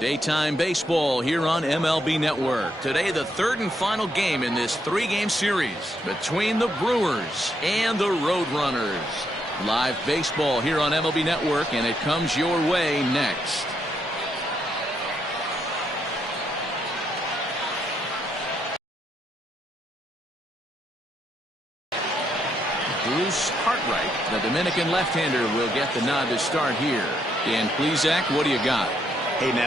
Daytime baseball here on MLB Network. Today, the third and final game in this three-game series between the Brewers and the Roadrunners. Live baseball here on MLB Network, and it comes your way next. Bruce Hartwright, the Dominican left-hander, will get the nod to start here. Dan Plesac, what do you got? Hey, man.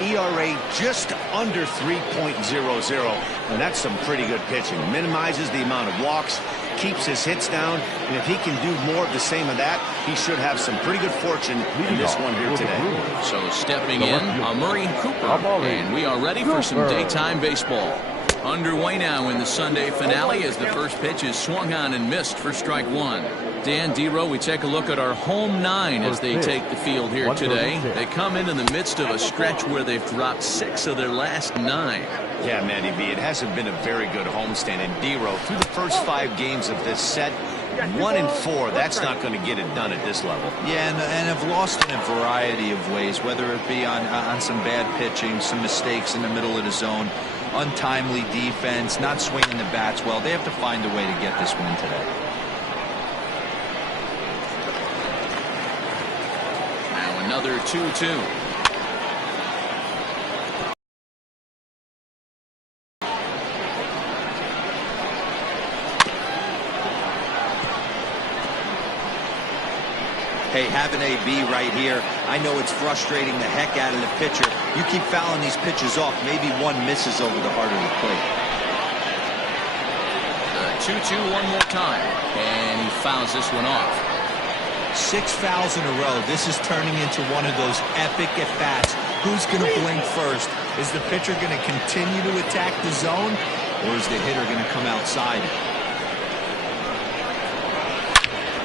ERA just under 3.00, and that's some pretty good pitching. Minimizes the amount of walks, keeps his hits down, and if he can do more of the same of that, he should have some pretty good fortune in this one here today. So stepping in, Murray Cooper, and we are ready for some daytime baseball. Underway now in the Sunday finale as the first pitch is swung on and missed for strike one. Dan, D-Row, we take a look at our home nine as they take the field here today. They come in the midst of a stretch where they've dropped 6 of their last 9. Yeah, Matty B, it hasn't been a very good homestand. And D-Row, through the first 5 games of this set, 1-4, that's not going to get it done at this level. Yeah, and have lost in a variety of ways, whether it be on some bad pitching, some mistakes in the middle of the zone, untimely defense, not swinging the bats well. They have to find a way to get this win today. Now another 2-2. Hey, having AB right here, I know it's frustrating the heck out of the pitcher. You keep fouling these pitches off, maybe one misses over the heart of the plate. 2-2 one more time, and he fouls this one off. 6 fouls in a row. This is turning into one of those epic at-bats. Who's going to blink first? Is the pitcher going to continue to attack the zone, or is the hitter going to come outside?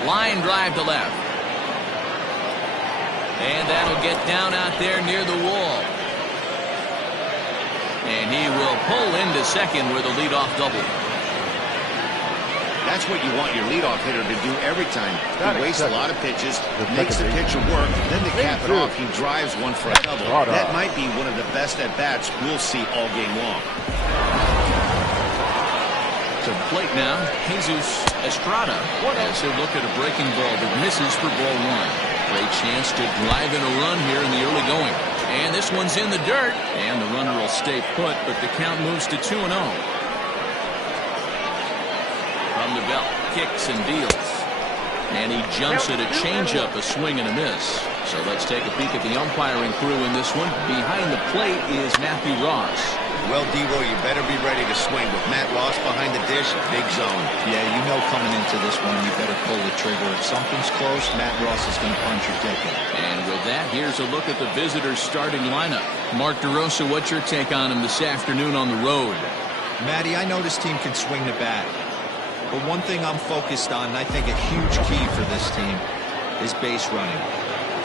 Line drive to left. And that'll get down out there near the wall. And he will pull into second with a leadoff double. That's what you want your leadoff hitter to do every time. He wastes a lot of pitches, makes the pitcher work, then to cap it off, he drives one for a double. That might be one of the best at-bats we'll see all game long. To the plate now, Jesus Estrada as he'll look at a breaking ball that misses for ball 1. Great chance to drive in a run here in the early going. And this one's in the dirt. And the runner will stay put, but the count moves to 2-0. From the belt, kicks and deals. And he jumps at a changeup, a swing and a miss. So let's take a peek at the umpiring crew in this one. Behind the plate is Matthew Ross. Well, D-Roy, you better be ready to swing with Matt Ross behind the dish, big zone. Yeah, you know coming into this one, you better pull the trigger. If something's close, Matt Ross is going to punch your ticket. And with that, here's a look at the visitors' starting lineup. Mark DeRosa, what's your take on him this afternoon on the road? Matty, I know this team can swing the bat. But one thing I'm focused on, and I think a huge key for this team, is base running.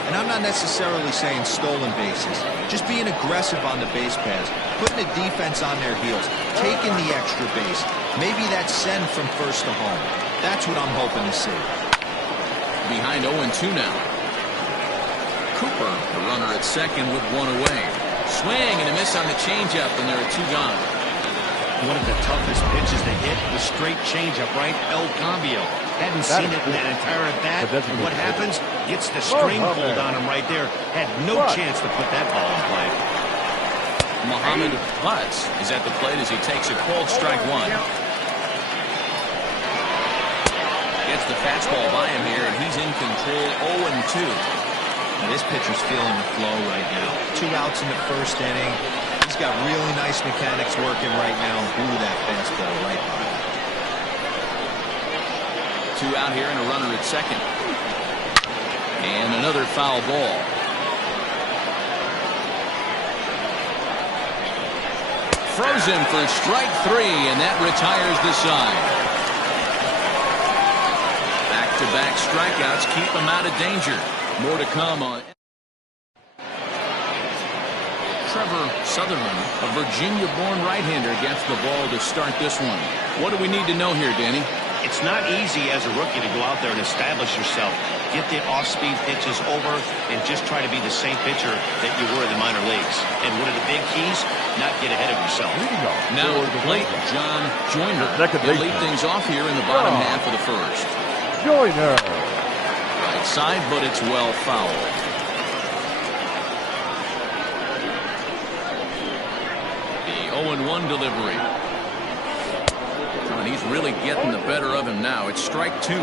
And I'm not necessarily saying stolen bases. Just being aggressive on the base paths, putting the defense on their heels, taking the extra base. Maybe that send from first to home. That's what I'm hoping to see. Behind 0-2 now. Cooper, the runner at second with 1 away. Swing and a miss on the changeup, and there are 2 gone. One of the toughest pitches to hit, the straight changeup, right? El Cambio. Hadn't seen it in that entire at-bat. And what happens? Gets the string pulled on him right there. Had no chance to put that ball in play. Muhammad Butts is at the plate as he takes a cold strike 1. Gets the fastball by him here, and he's in control 0-2. Now this pitcher's feeling the flow right now. 2 outs in the first inning. He's got really nice mechanics working right now. Blew that fastball right by. 2 out here and a runner at second. And another foul ball. Frozen for strike 3, and that retires the side. Back-to-back strikeouts keep him out of danger. More to come on. Trevor Sutherland, a Virginia-born right-hander, gets the ball to start this one. What do we need to know here, Danny? It's not easy as a rookie to go out there and establish yourself, get the off-speed pitches over, and just try to be the same pitcher that you were in the minor leagues. And one of the big keys, not get ahead of yourself. Now at the plate, John Joyner. He'll lead things off here in the bottom half of the first. Joyner. Right side, but it's well fouled. The 0-1 delivery. And he's really getting the better of him now. It's strike two.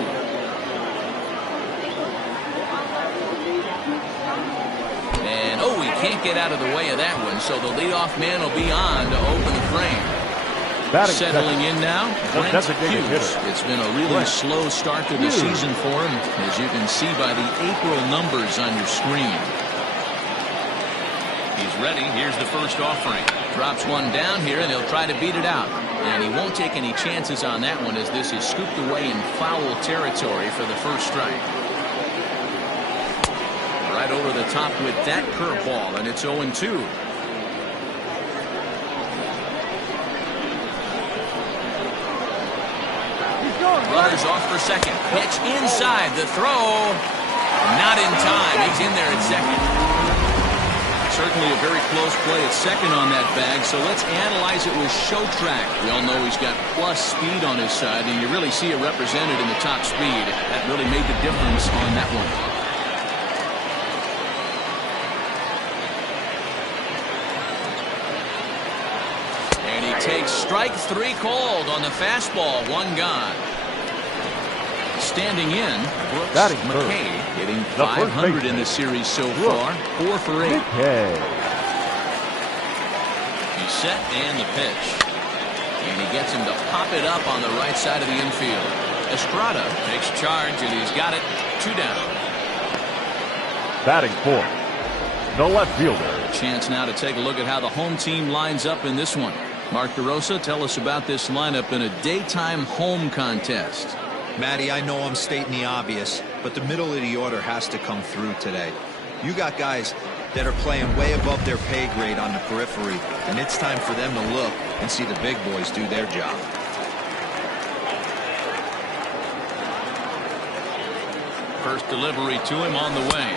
And he can't get out of the way of that one, so the leadoff man will be on to open the frame. Settling in now, Brent Hughes. It's been a really slow start to the season for him, as you can see by the April numbers on your screen. He's ready. Here's the first offering. Drops one down here, and he'll try to beat it out. And he won't take any chances on that one, as this is scooped away in foul territory for the first strike. Right over the top with that curveball, and it's 0-2. Runners off for second. Pitch inside. The throw. Not in time. He's in there at second. Certainly a very close play at second on that bag, so let's analyze it with show track. We all know he's got plus speed on his side, and you really see it represented in the top speed. That really made the difference on that one. And he takes strike three called on the fastball. One gone. Standing in, Brooks McKay hitting 500 in the series so far, 4 for 8. He's set and the pitch. And he gets him to pop it up on the right side of the infield. Estrada takes charge, and he's got it 2 down. Batting fourth, the left fielder. Chance now to take a look at how the home team lines up in this one. Mark DeRosa, tell us about this lineup in a daytime home contest. Matty, I know I'm stating the obvious, but the middle of the order has to come through today. You got guys that are playing way above their pay grade on the periphery, and it's time for them to look and see the big boys do their job. First delivery to him on the way.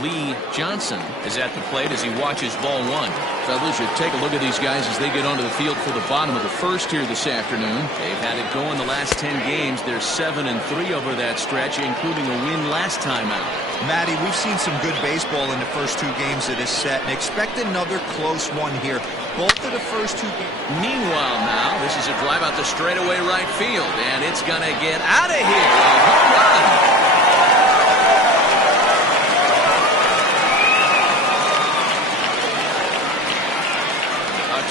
Lee Johnson is at the plate as he watches ball one. Fellas, you take a look at these guys as they get onto the field for the bottom of the first here this afternoon. They've had it going the last 10 games. They're 7-3 over that stretch, including a win last time out. Matty, we've seen some good baseball in the first 2 games of this set, and expect another close one here. Both of the first 2 games. Meanwhile now, this is a drive out the straightaway right field, and it's going to get out of here. A home run.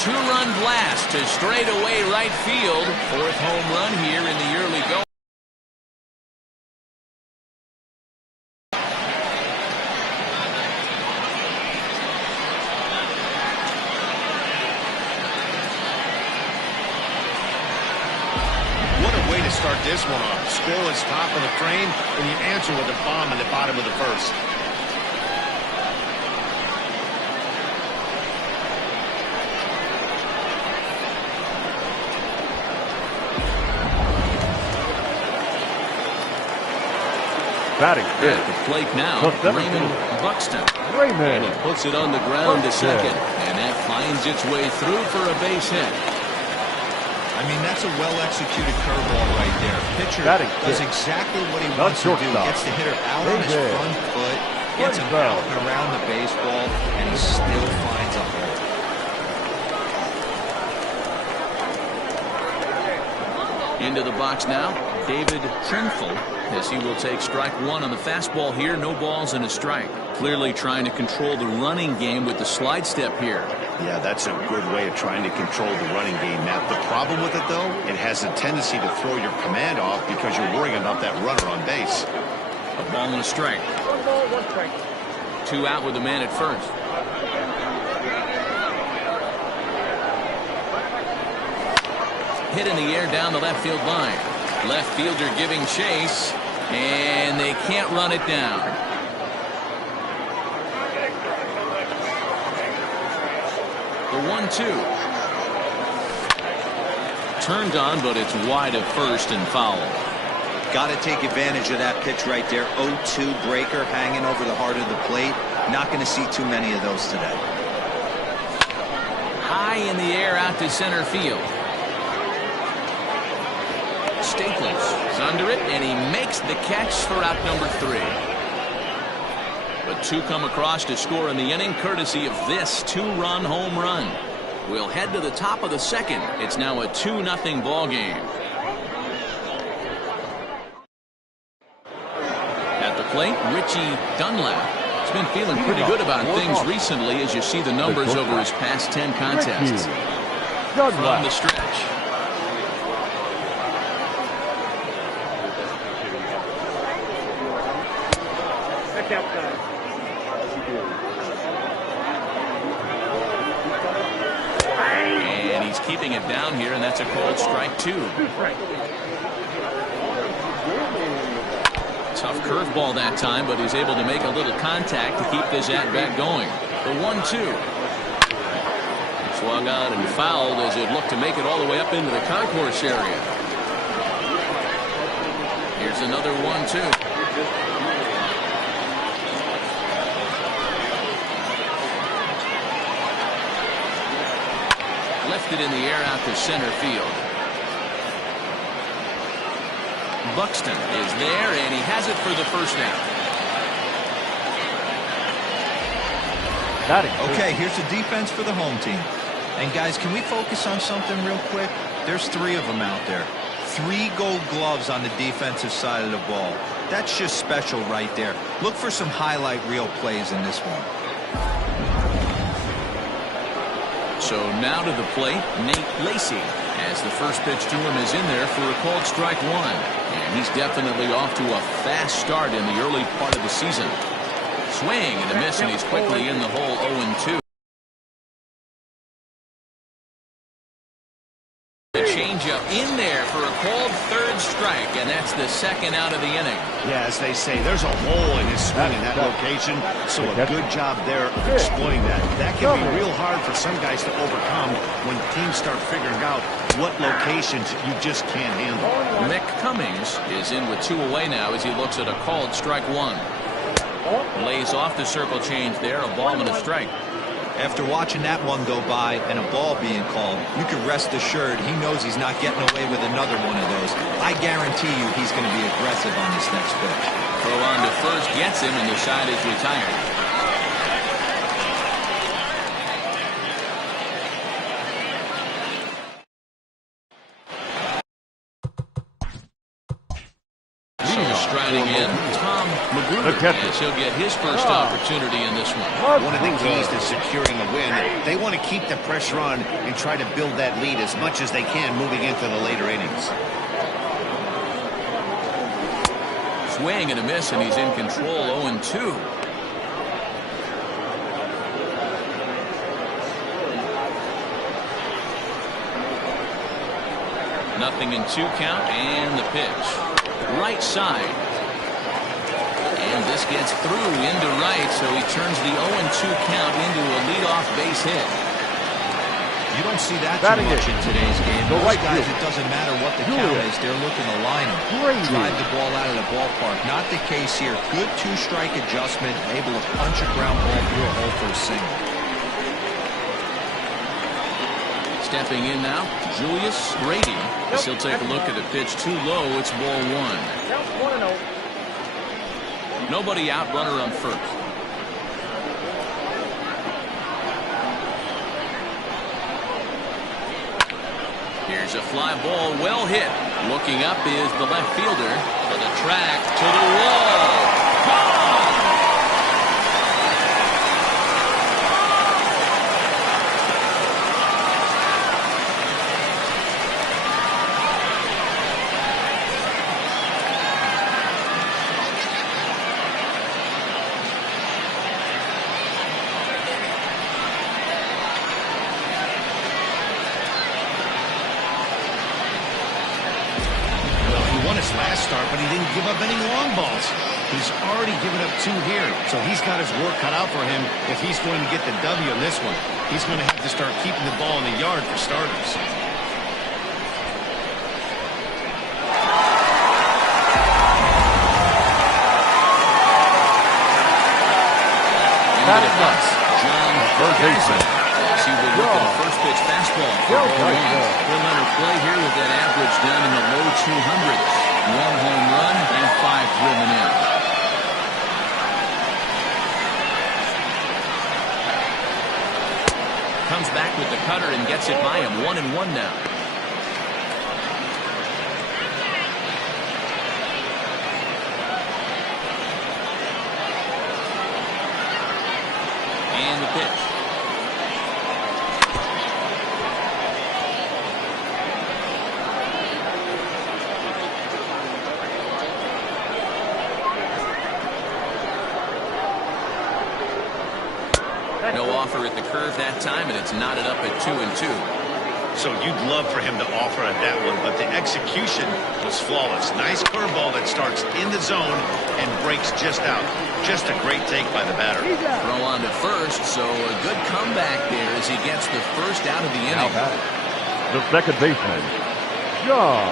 Two-run blast to straightaway right field. 4th home run here in the early go. What a way to start this one off. Scoreless top of the frame, and you answer with a bomb in the bottom of the first. Batting at the plate now, Raymond Buxton. And he puts it on the ground to second, and that finds its way through for a base hit. I mean, that's a well-executed curveball right there. Pitcher does exactly what he wants to do. Gets the hitter out on his front foot, gets him out and around the baseball, and he still finds a hole. Into the box now, David Trenfel, as he will take strike one on the fastball here. No balls and a strike. Clearly trying to control the running game with the slide step here. Yeah, that's a good way of trying to control the running game. Now, the problem with it, though, it has a tendency to throw your command off because you're worrying about that runner on base. A ball and a strike. 2 out with the man at first. Hit in the air down the left field line. Left fielder giving chase, and they can't run it down. The 1-2. Turned on, but it's wide at first and foul. Got to take advantage of that pitch right there. 0-2 breaker hanging over the heart of the plate. Not going to see too many of those today. High in the air out to center field. Staples is under it, and he makes the catch for out number 3. But 2 come across to score in the inning, courtesy of this 2-run home run. We'll head to the top of the second. It's now a 2-0 ball game. At the plate, Richie Dunlap. He's been feeling pretty good about things recently as you see the numbers over his past 10 contests. From the stretch. And he's keeping it down here, and that's a called strike 2. Tough curveball that time, but he's able to make a little contact to keep this at-bat going. The 1-2. Swung on and fouled as it looked to make it all the way up into the concourse area. Here's another 1-2. Lifted in the air out to center field. Buxton is there, and he has it for the first down. Okay, here's the defense for the home team. And guys, can we focus on something real quick? There's 3 of them out there. 3 gold gloves on the defensive side of the ball. That's just special right there. Look for some highlight reel plays in this one. So now to the plate, Nate Lacey, as the first pitch to him is in there for a called strike 1. And he's definitely off to a fast start in the early part of the season. Swing and a miss, and he's quickly in the hole. 0-2. The changeup in there for a called third strike, and that's the second out of the inning. Yeah, as they say, there's a hole in his swing in that location, so a good job there of exploiting that. That can be real hard for some guys to overcome when teams start figuring out what locations you just can't handle. Mick Cummings is in with 2 away now as he looks at a called strike 1. Lays off the circle change there, a ball and a strike. After watching that one go by and a ball being called, you can rest assured he knows he's not getting away with another one of those. I guarantee you he's going to be aggressive on this next pitch. Throw on to first gets him, and the side is retired. So striding in, Tom McGruder, as he'll get his first opportunity in this one. One of the keys to securing a win, they want to keep the pressure on and try to build that lead as much as they can moving into the later innings. Swing and a miss, and he's in control. 0-2. Nothing in 2 count, and the pitch. Right side. And this gets through into right, so he turns the 0-2 count into a leadoff base hit. You don't see that too much in today's game. Those guys, it doesn't matter what the count is. They're looking to line them. Drive the ball out of the ballpark. Not the case here. Good 2-strike adjustment. Able to punch a ground ball through a hole for a single. Stepping in now, Julius Grady. As he'll take a look at a pitch too low. It's ball 1. Nobody out, runner on first. Here's a fly ball, well hit. Looking up is the left fielder. To the track, to the wall. Gone! Last start, but he didn't give up any long balls. He's already given up 2 here, so he's got his work cut out for him if he's going to get the W in this one. He's going to have to start keeping the ball in the yard for starters. the box, John Bruisers. He will look at a first pitch fastball for ball one. He'll let her play here with that average down in the low 200s. 1 home run and 5 driven in. Comes back with the cutter and gets it by him. 1-1 now. And the pitch. No offer at the curve that time, and it's knotted up at 2-2. So you'd love for him to offer at that one, but the execution was flawless. Nice curveball that starts in the zone and breaks just out. Just a great take by the batter. Throw on to first, so a good comeback there as he gets the first out of the inning. The second baseman, John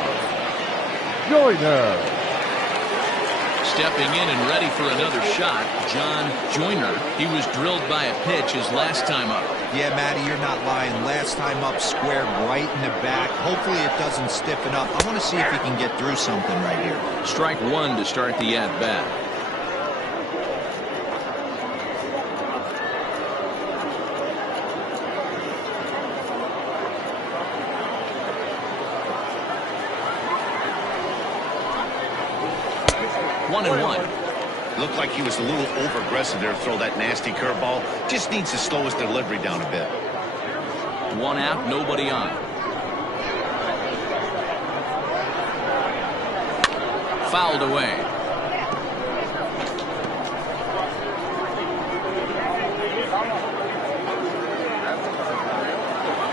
Joyner. Stepping in and ready for another shot, John Joyner. He was drilled by a pitch his last time up. Yeah, Matty, you're not lying. Last time up, squared right in the back. Hopefully it doesn't stiffen up. I want to see if he can get through something right here. Strike one to start the at-bat. Looked like he was a little over-aggressive there to throw that nasty curveball. Just needs to slow his delivery down a bit. 1 out, nobody on. Fouled away.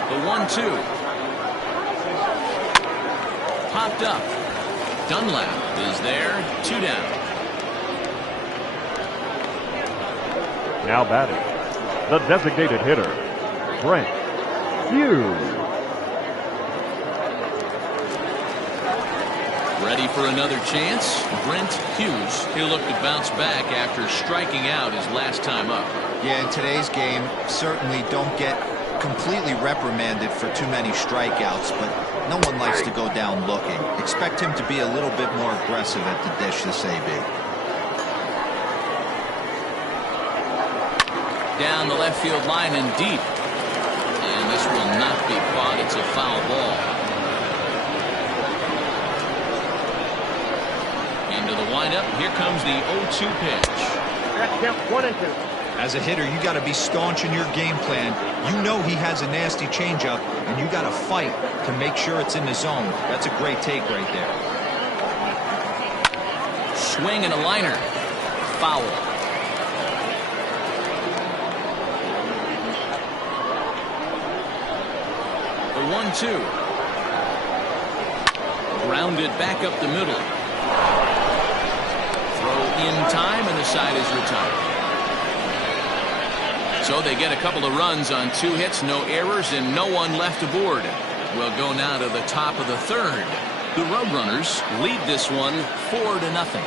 The 1-2. Popped up. Dunlap is there. 2 down. Now batting, the designated hitter, Brent Hughes. Ready for another chance? Brent Hughes. He'll look to bounce back after striking out his last time up. Yeah, in today's game, certainly don't get completely reprimanded for too many strikeouts, but no one likes to go down looking. Expect him to be a little bit more aggressive at the dish this AB. Down the left field line and deep. And this will not be caught. It's a foul ball. Into the windup. Here comes the 0-2 pitch. That's count 1 and 2. As a hitter, you got to be staunch in your game plan. You know he has a nasty changeup, and you got to fight to make sure it's in the zone. That's a great take right there. Swing and a liner. Foul. The 1-2. Grounded back up the middle. Throw in time, and the side is retired. So they get a couple of runs on 2 hits, no errors, and no one left aboard. We'll go now to the top of the 3rd. The Roadrunners lead this one 4-0.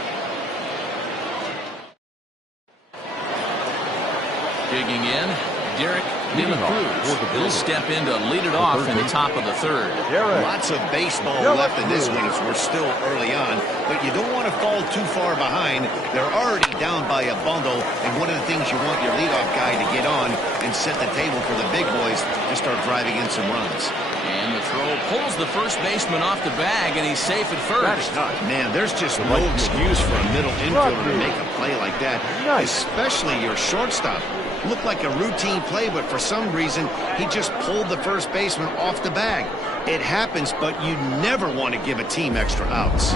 Digging in, Derek Cruz. He'll step in to lead it off in the top of the 3rd. Lots of baseball left in this one as we're still early on, but you don't want to fall too far behind. They're already down by a bundle, and one of the things you want your leadoff guy to get on and set the table for the big boys to start driving in some runs. And the throw pulls the first baseman off the bag, and he's safe at first. Man, there's just no excuse for a middle infielder to make a play like that, especially your shortstop. Looked like a routine play, but for some reason, he just pulled the first baseman off the bag. It happens, but you never want to give a team extra outs.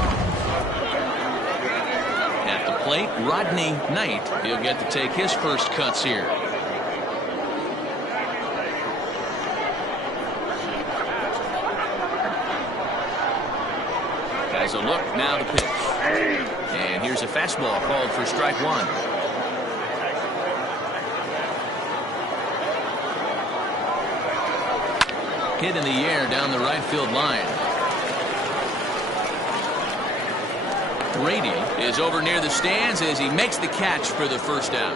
At the plate, Rodney Knight. He'll get to take his first cuts here. Has a look, now the pitch. And here's a fastball called for strike 1. Hit in the air down the right field line. Brady is over near the stands as he makes the catch for the first out.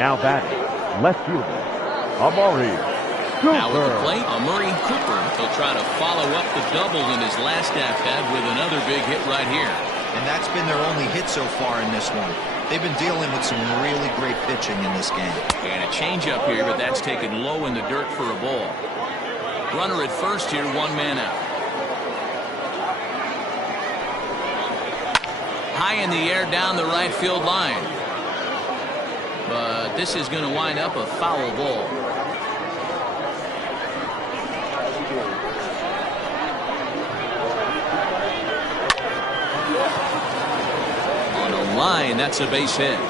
Now batting, left fielder, Amari Cooper. Now at the plate, Amari Cooper. He'll try to follow up the double in his last at-bat with another big hit right here. And that's been their only hit so far in this one. They've been dealing with some really great pitching in this game. And a changeup here, but that's taken low in the dirt for a ball. Runner at first here, one man out. High in the air down the right field line. But this is going to wind up a foul ball. On a line, that's a base hit. A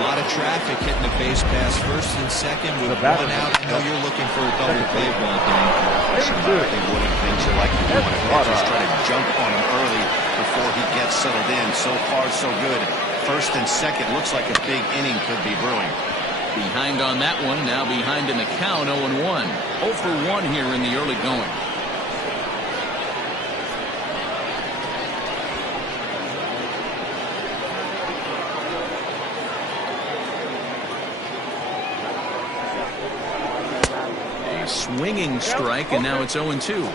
lot of traffic hitting the base pass first and second with one out. I know you're looking for a double play ball, Dan. That's exactly what things you like to do on a pitch is try to jump on him early before he gets settled in. So far, so good. First and second looks like a big inning could be brewing. Behind on that one, now behind in the count, 0-1. 0 for 1 here in the early going. A swinging strike, and now it's 0-2.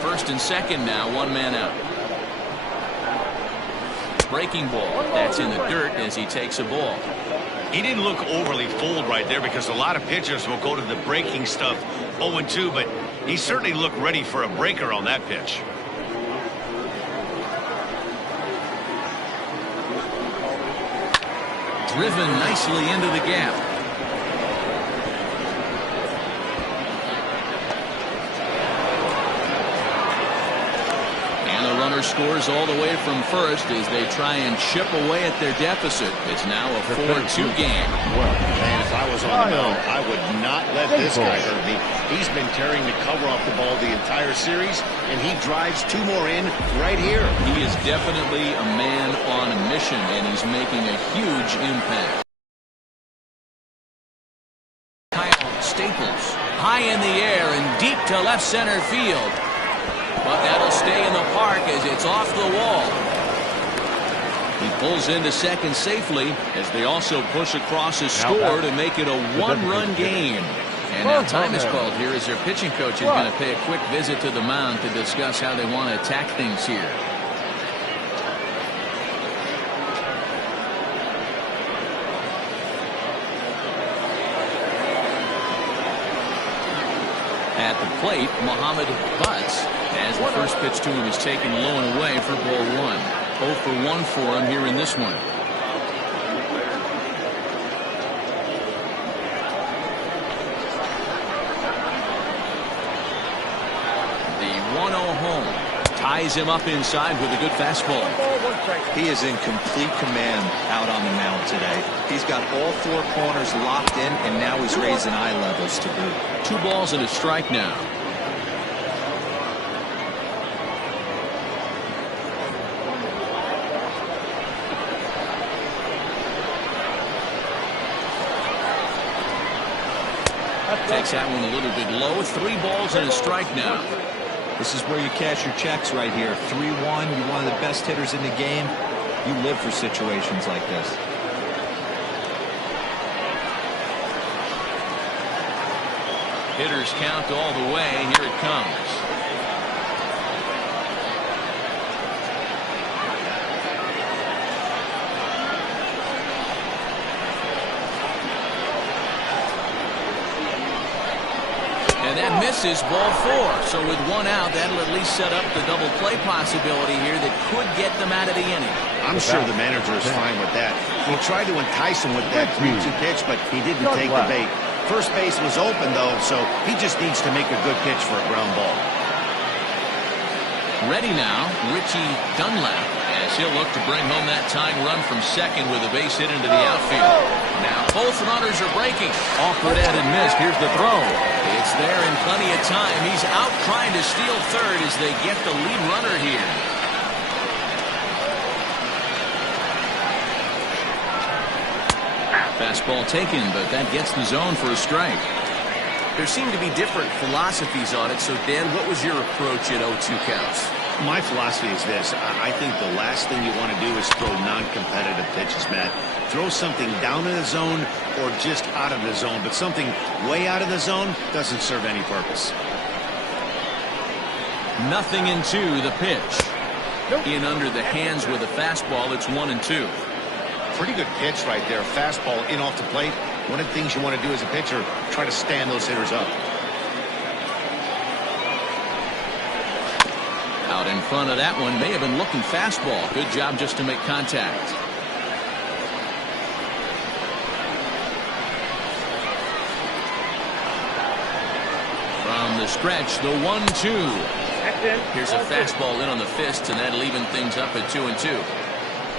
First and second now, one man out. Breaking ball. That's in the dirt as he takes a ball. He didn't look overly fooled right there because a lot of pitchers will go to the breaking stuff 0-2, but he certainly looked ready for a breaker on that pitch. Driven nicely into the gap. Runner scores all the way from first as they try and chip away at their deficit. It's now a 4-2 game. Man, if I was on the mound, I would not let this guy hurt me. He's been tearing the cover off the ball the entire series, and he drives two more in right here. He is definitely a man on a mission, and he's making a huge impact. Kyle Staples, high in the air and deep to left center field. But that'll stay in the park as it's off the wall. He pulls into second safely as they also push across his score to make it a one-run game. And now time is called here as their pitching coach is going to pay a quick visit to the mound to discuss how they want to attack things here. At the plate, Muhammad Butts, as the first pitch to him is taken low and away for ball one. 0 for 1 for him here in this one. The 1-0 home ties him up inside with a good fastball. He is in complete command out on the mound today. He's got all four corners locked in, and now he's raising eye levels to boot. 2 balls and a strike now. Takes that one a little bit low. 3 balls and a strike now. This is where you cash your checks right here. 3-1. You're one of the best hitters in the game. You live for situations like this. Hitters count all the way. Here it comes. And that misses, ball 4. So with 1 out, that'll at least set up the double play possibility here that could get them out of the inning. I'm sure the manager is fine with that. He tried to entice him with that 3-2 pitch, but he didn't take the bait. First base was open, though, so he just needs to make a good pitch for a ground ball. Ready now, Richie Dunlap, as he'll look to bring home that tying run from second with a base hit into the outfield. Now both runners are breaking. Offered at and missed. Here's the throw. It's there in plenty of time. He's out trying to steal third as they get the lead runner here. Fastball taken, but that gets the zone for a strike. There seem to be different philosophies on it. So, Dan, what was your approach at 0-2 counts? My philosophy is this. I think the last thing you want to do is throw non-competitive pitches, Matt. Throw something down in the zone or just out of the zone, but something way out of the zone doesn't serve any purpose. 0-2 the pitch. In under the hands with a fastball. It's 1-2. Pretty good pitch right there. Fastball in off the plate. One of the things you want to do as a pitcher, try to stand those hitters up. Out in front of that one, may have been looking fastball. Good job just to make contact. From the stretch, the 1-2. Here's a fastball in on the fist, and that'll even things up at 2-2.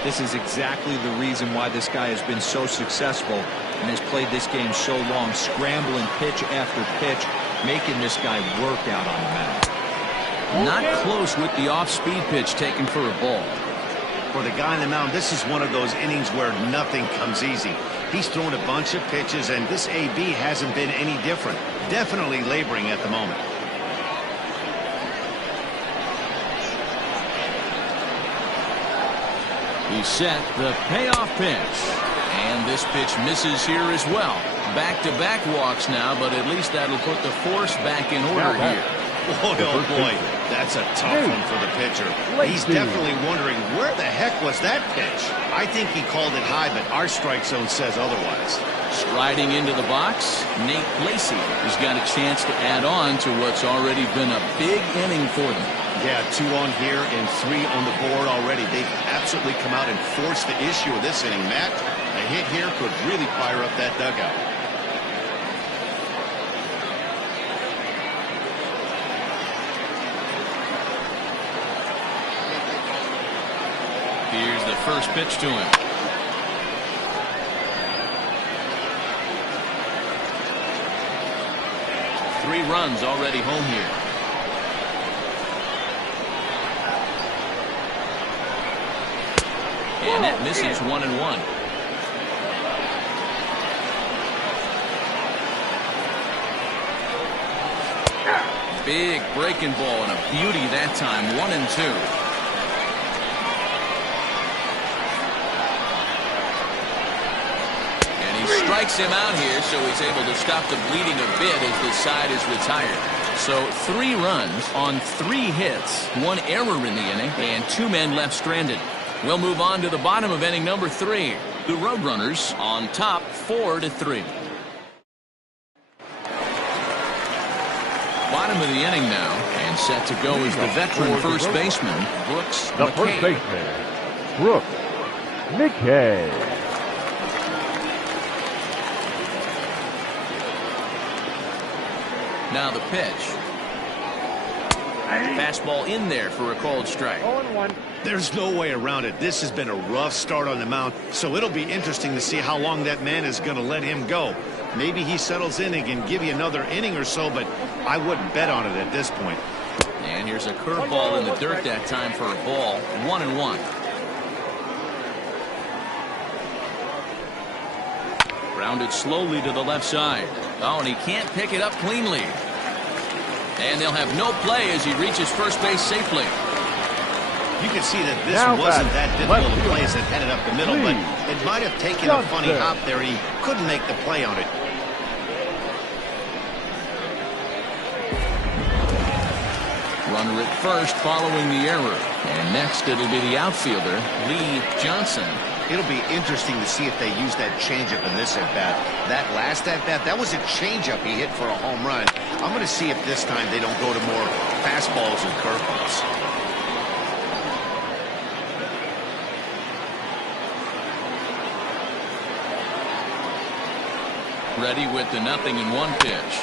This is exactly the reason why this guy has been so successful and has played this game so long, scrambling pitch after pitch, making this guy work out on the mound. Not close with the off-speed pitch taken for a ball. For the guy on the mound, this is one of those innings where nothing comes easy. He's thrown a bunch of pitches, and this AB hasn't been any different. Definitely laboring at the moment. He's set the payoff pitch. And this pitch misses here as well. Back-to-back walks now, but at least that'll put the force back in order here. Boy, oh boy, that's a tough one for the pitcher. He's definitely wondering, where the heck was that pitch? I think he called it high, but our strike zone says otherwise. Striding into the box, Nate Lacey has got a chance to add on to what's already been a big inning for them. Yeah, 2 on here and 3 on the board already. They've absolutely come out and forced the issue of this inning, Matt. A hit here could really fire up that dugout. Here's the first pitch to him. Three runs already home here. And that misses 1-1. Big breaking ball and a beauty that time. 1-2. Strikes him out here, so he's able to stop the bleeding a bit as the side is retired. So 3 runs on 3 hits, 1 error in the inning, and 2 men left stranded. We'll move on to the bottom of inning number 3. The Roadrunners on top 4-3. Bottom of the inning now, and set to go is the veteran first baseman, Brooks The McKay. first baseman, Brooks McKay. Now the pitch. Fastball in there for a called strike. 0-1. There's no way around it. This has been a rough start on the mound, so it'll be interesting to see how long that man is going to let him go. Maybe he settles in and can give you another inning or so, but I wouldn't bet on it at this point. And here's a curveball in the dirt that time for a ball. 1-1. Grounded slowly to the left side. Oh, and he can't pick it up cleanly. And they'll have no play as he reaches first base safely. You can see that this Now wasn't back, that difficult left a play field. as it headed up the middle, but it might have taken a funny hop there. He couldn't make the play on it. Runner at first following the error. And next it'll be the outfielder, Lee Johnson. It'll be interesting to see if they use that changeup in this at-bat. That last at-bat, that was a changeup he hit for a home run. I'm going to see if this time they don't go to more fastballs and curveballs. Ready with the 0-1 pitch.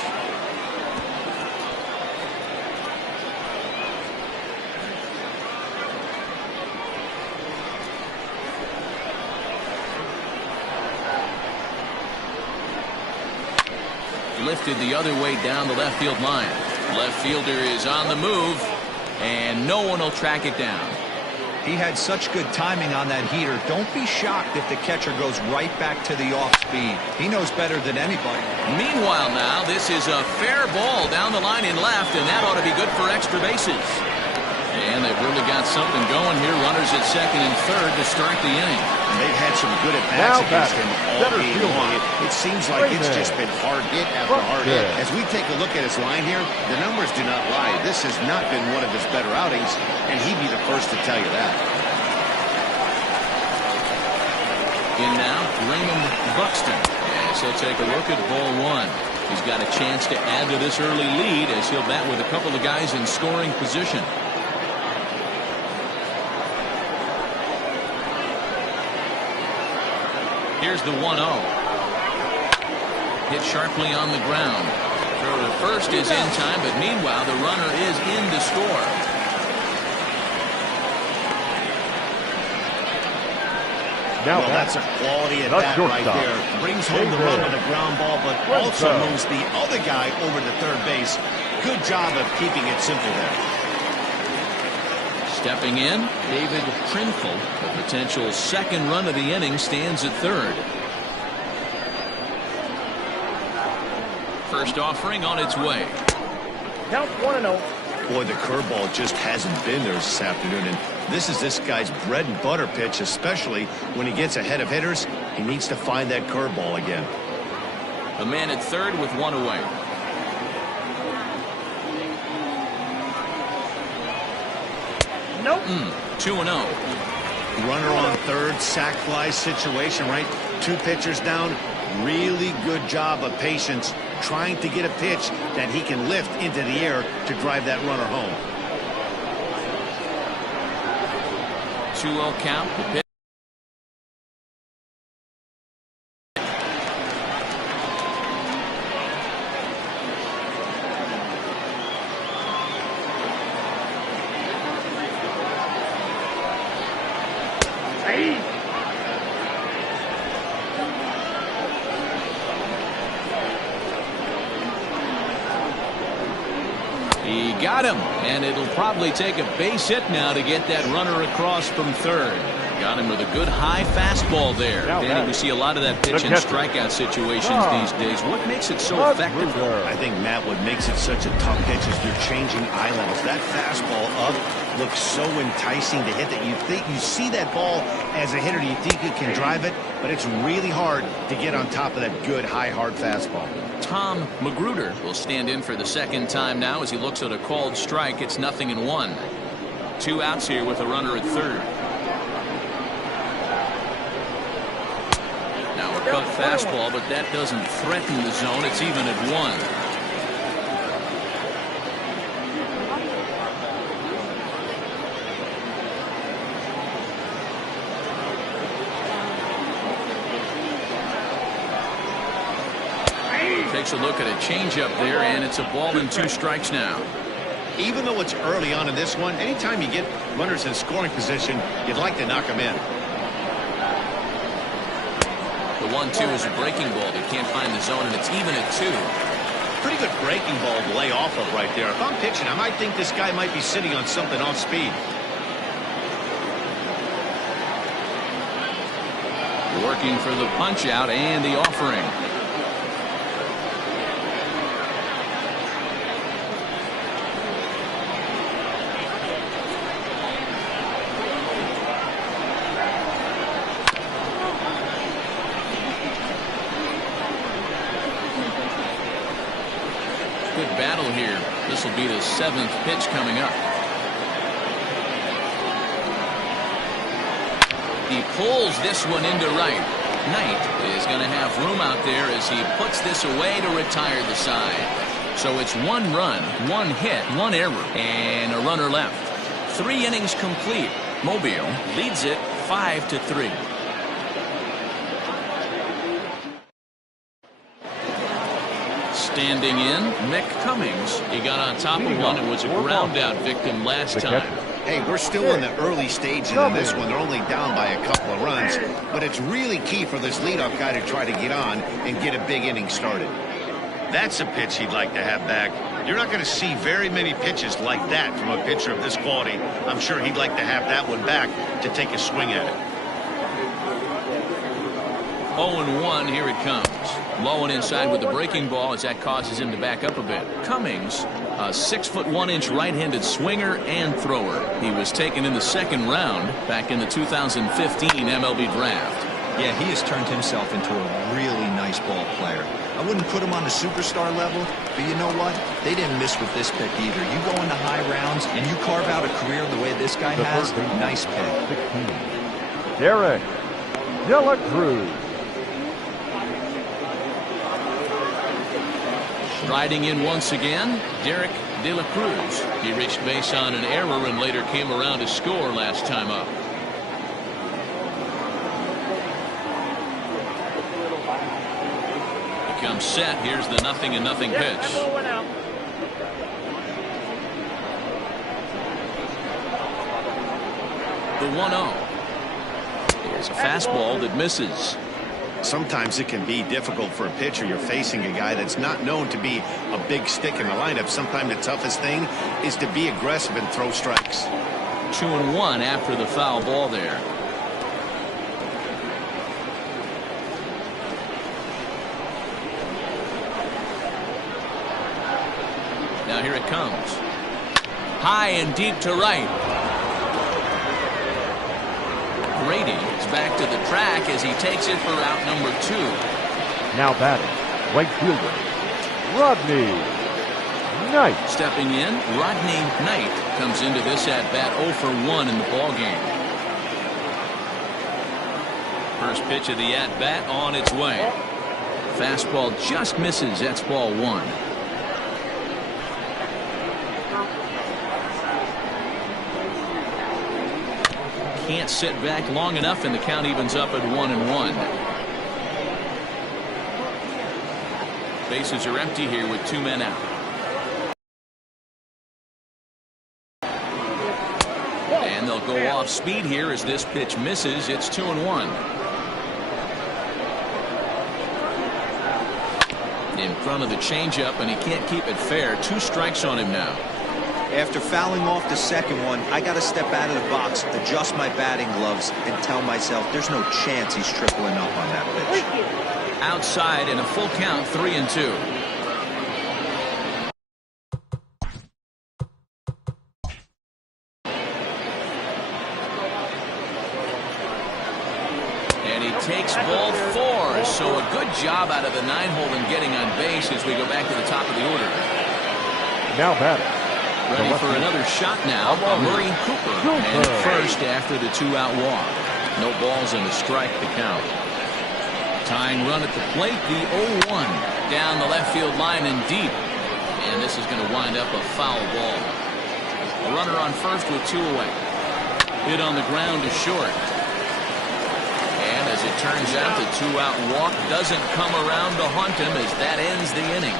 Lifted the other way down the left field line. Left fielder is on the move, and no one will track it down. He had such good timing on that heater. Don't be shocked if the catcher goes right back to the off speed. He knows better than anybody. Meanwhile now, this is a fair ball down the line in left, and that ought to be good for extra bases. And they've really got something going here. Runners at second and third to start the inning. And they've had some good at-bats against him all game long. It seems like it's just been hard hit after hard hit. As we take a look at his line here, the numbers do not lie. This has not been one of his better outings, and he'd be the first to tell you that. In now, Raymond Buxton, as he'll take a look at ball one. He's got a chance to add to this early lead as he'll bat with a couple of guys in scoring position. Here's the 1-0. Hit sharply on the ground. Throw to first is in time, but meanwhile the runner is in to score. Well, that's a quality at bat right there. Brings home the run with a ground ball, but also moves the other guy over to third base. Good job of keeping it simple there. Stepping in, David Trinful. The potential second run of the inning stands at third. First offering on its way. Count 1-0. Boy, the curveball just hasn't been there this afternoon, and this is this guy's bread and butter pitch, especially when he gets ahead of hitters. He needs to find that curveball again. The man at third with one away. Nope. 2-0. Runner on third, sac fly situation, right? Two pitchers down. Really good job of patience, trying to get a pitch that he can lift into the air to drive that runner home. 2-0 count. The pitch. He got him, and it'll probably take a base hit now to get that runner across from third. Got him with a good high fastball there. Danny, we see a lot of that pitch in strikeout situations these days. What makes it so effective? I think, Matt, what makes it such a tough pitch is they're changing eye levels. That fastball up looks so enticing to hit that you think you see that ball as a hitter, you think you can drive it, but it's really hard to get on top of that good high hard fastball. Tom Magruder will stand in for the second time now as he looks at a called strike. It's 0-1. 2 outs here with a runner at third. Now a cut fastball, but that doesn't threaten the zone. It's even at 1. Takes a look at a changeup there, and it's a ball and 2 strikes now. Even though it's early on in this one, anytime you get runners in scoring position, you'd like to knock them in. The 1-2 is a breaking ball. They can't find the zone, and it's even at 2. Pretty good breaking ball to lay off of right there. If I'm pitching, I might think this guy might be sitting on something off speed. Working for the punch out and the offering. Good battle here. This will be the 7th pitch coming up. He pulls this one into right. Knight is going to have room out there as he puts this away to retire the side. So it's 1 run, 1 hit, 1 error, and a runner left. 3 innings complete. Mobile leads it 5-3. Standing in, Mick Cummings. He got on top of one and was a ground out victim last time. Hey, we're still in the early stages in this one. They're only down by a couple of runs, but it's really key for this leadoff guy to try to get on and get a big inning started. That's a pitch he'd like to have back. You're not going to see very many pitches like that from a pitcher of this quality. I'm sure he'd like to have that one back to take a swing at it. 0-1, here it comes. Low and inside with the breaking ball as that causes him to back up a bit. Cummings A 6'1" right-handed swinger and thrower. He was taken in the second round back in the 2015 MLB draft. Yeah, he has turned himself into a really nice ball player. I wouldn't put him on the superstar level, but you know what? They didn't miss with this pick either. You go into high rounds and you carve out a career the way this guy has. Nice pick. 16. Derek De La Cruz. Striding in once again, Derek De La Cruz. He reached base on an error and later came around to score last time up. He comes set. Here's the 0-0 pitch. The 1-0. Here's a fastball that misses. Sometimes it can be difficult for a pitcher. You're facing a guy that's not known to be a big stick in the lineup. Sometimes the toughest thing is to be aggressive and throw strikes. 2-1 after the foul ball there. Now here it comes. High and deep to right. Grady is back to the track as he takes it for out number 2. Now batting, right fielder, Rodney Knight. Stepping in, Rodney Knight comes into this at-bat 0 for 1 in the ballgame. First pitch of the at-bat on its way. Fastball just misses. That's ball 1. Can't sit back long enough, and the count evens up at 1-1. Bases are empty here with 2 men out. And they'll go off speed here as this pitch misses. It's 2-1. In front of the changeup, and he can't keep it fair. 2 strikes on him now. After fouling off the second one, I got to step out of the box, adjust my batting gloves, and tell myself there's no chance he's tripling up on that pitch. Outside in a full count, 3-2. And he takes ball 4. So a good job out of the 9-hole in getting on base as we go back to the top of the order. Now batting. Ready for another shot now. Murray Cooper. And first after the 2-out walk. No balls and a strike to count. Tying run at the plate, the 0-1. Down the left field line and deep. And this is going to wind up a foul ball. A runner on first with 2 away. Hit on the ground to short. And as it turns out, the 2-out walk doesn't come around to haunt him as that ends the inning.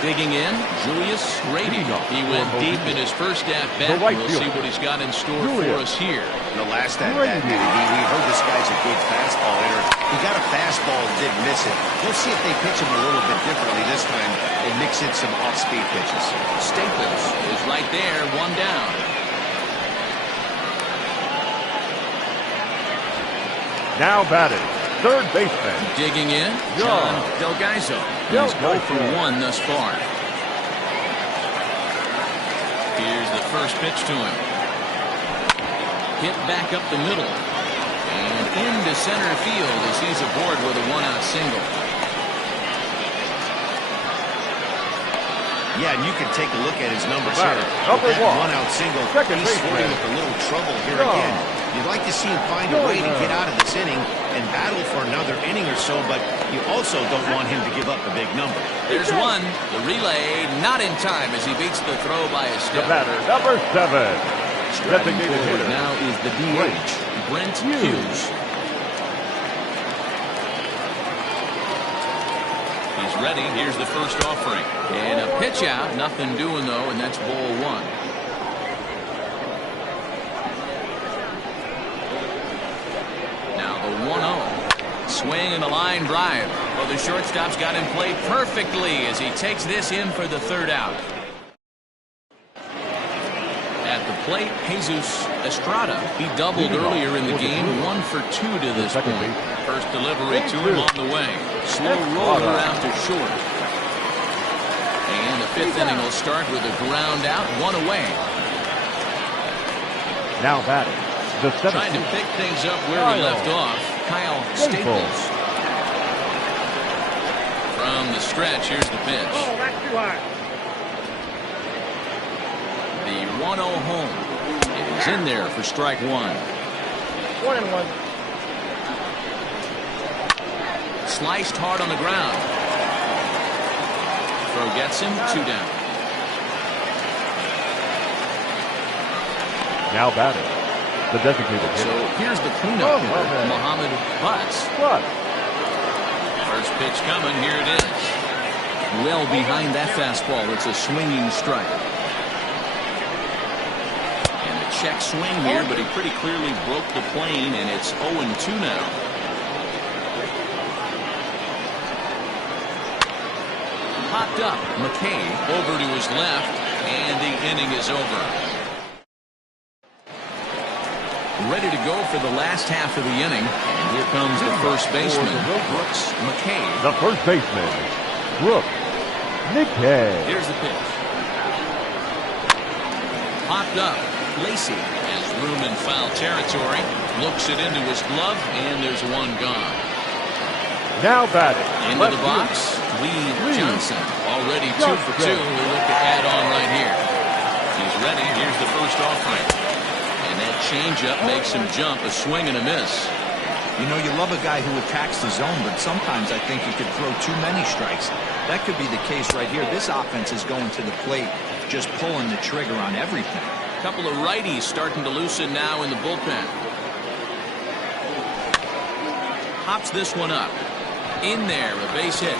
Digging in, Julius Grady. He went deep in his first at-bat. We'll see what he's got in store for us here. The last at-bat, we heard this guy's a good fastball hitter. He got a fastball and didn't miss it. We'll see if they pitch him a little bit differently this time and mix in some off-speed pitches. Staples is right there, 1 down. Now batting, third baseman. Digging in, John Delgaizo. He's 0 for 1 thus far. Here's the first pitch to him. Hit back up the middle. And into center field as he's aboard with a 1-out single. Yeah, and you can take a look at his numbers here. Number With that 1. 1-out single, Second he's baseman. flirting with a little trouble here again. You'd like to see him find a way to get out of this inning and battle for another inning or so, but you also don't want him to give up a big number. There's one. The relay not in time as he beats the throw by a The step. batter, number 7. Striding Designated forward hitter. now is the DH, Brent Hughes. He's ready. Here's the first offering. And a pitch out. Nothing doing, though, and that's ball 1. Now the 1-0. Swing and a line drive. Well, the shortstop's got him played perfectly as he takes this in for the 3rd out. At the plate, Jesus Estrada. He doubled earlier in the game, 1 for 2 to this point. First delivery to him on the way. Slow roller out to short. And the 5th inning will start with a ground out, 1 away. Now batting, the 7th. Trying to pick things up where we left off, Kyle Staples. From the stretch, here's the pitch. Oh, that's too high. The 1-0 home. It is in there for strike 1. 1-1. Sliced hard on the ground. Throw gets him, 2 down. Now batting, the designated hitter. So here's the cleanup hitter, Muhammad Butts. First pitch coming, here it is. Well behind that fastball, it's a swinging strike. And a check swing here, but he pretty clearly broke the plane, and it's 0-2 now. Popped up, McKay over to his left, and the inning is over. Ready to go for the last half of the inning. And here comes the first baseman, Brooks McKay. The first baseman, Brooks McKay. Here's the pitch. Popped up. Lacey has room in foul territory. Looks it into his glove, and there's 1 gone. Now batting, Into the box, Lee Johnson. Already 2 for 2. We look to add on right here. He's ready. Here's the first offering. And that changeup makes him jump, a swing and a miss. You know, you love a guy who attacks the zone, but sometimes I think he could throw too many strikes. That could be the case right here. This offense is going to the plate, just pulling the trigger on everything. A couple of righties starting to loosen now in the bullpen. Hops this one up. In there, a base hit.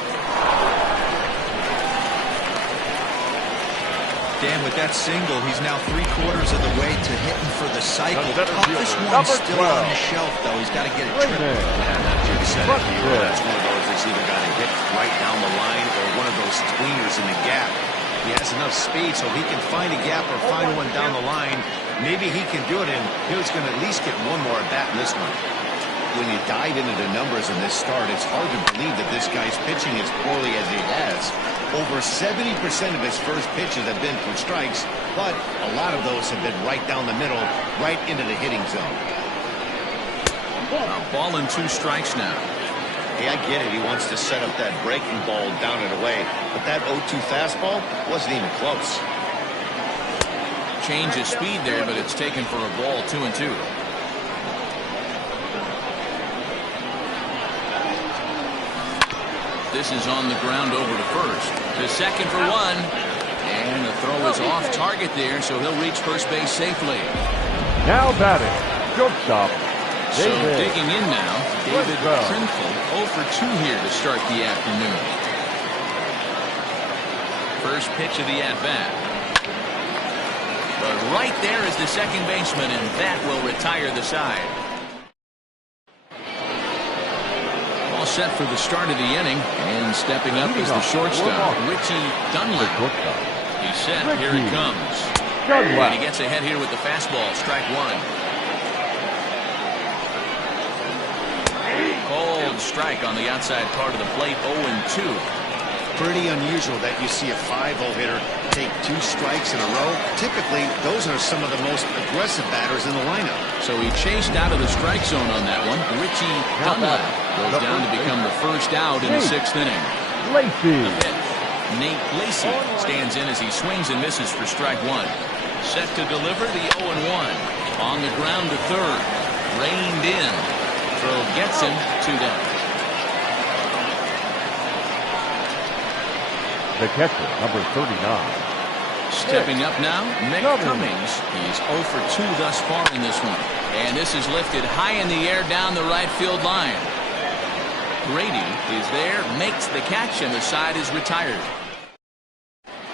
Dan, with that single, he's now 3/4 of the way to hitting for the cycle. Toughest one still on the shelf, though. He's got to get it triple. Yeah, Jim said it. That's one of those that's either got to hit right down the line or one of those tweeners in the gap. He has enough speed so he can find a gap or find one down the line. Maybe he can do it, and he's going to at least get one more at bat in this one. When you dive into the numbers in this start, it's hard to believe that this guy's pitching as poorly as he has. Over 70% of his first pitches have been for strikes, but a lot of those have been right down the middle, right into the hitting zone. A ball and 2 strikes now. Hey, I get it. He wants to set up that breaking ball down and away, but that 0-2 fastball wasn't even close. Change of speed there, but it's taken for a ball, 2-2. This is on the ground over to first. To second for 1. And the throw is off target there, so he'll reach first base safely. Now batting, shortstop. So digging in now, David Trimble, 0 for 2 here to start the afternoon. First pitch of the at-bat. But right there is the second baseman, and that will retire the side. All set for the start of the inning, and stepping up is the shortstop, Richie Dunlap. He's set, here he comes. And he gets ahead here with the fastball, strike 1. Cold strike on the outside part of the plate, 0-2. Pretty unusual that you see a 5-0 hitter take 2 strikes in a row. Typically, those are some of the most aggressive batters in the lineup. So he chased out of the strike zone on that one. Richie Dunlap goes down to become the first out in the 6th inning. Lacey. Nate Lacey stands in as he swings and misses for strike 1. Set to deliver the 0-1. On the ground to third. Reined in. Throw gets him, 2 down. The catcher, number 39. Stepping up now, Mick Cummings. He's 0 for 2 thus far in this one. And this is lifted high in the air down the right field line. Grady is there, makes the catch, and the side is retired.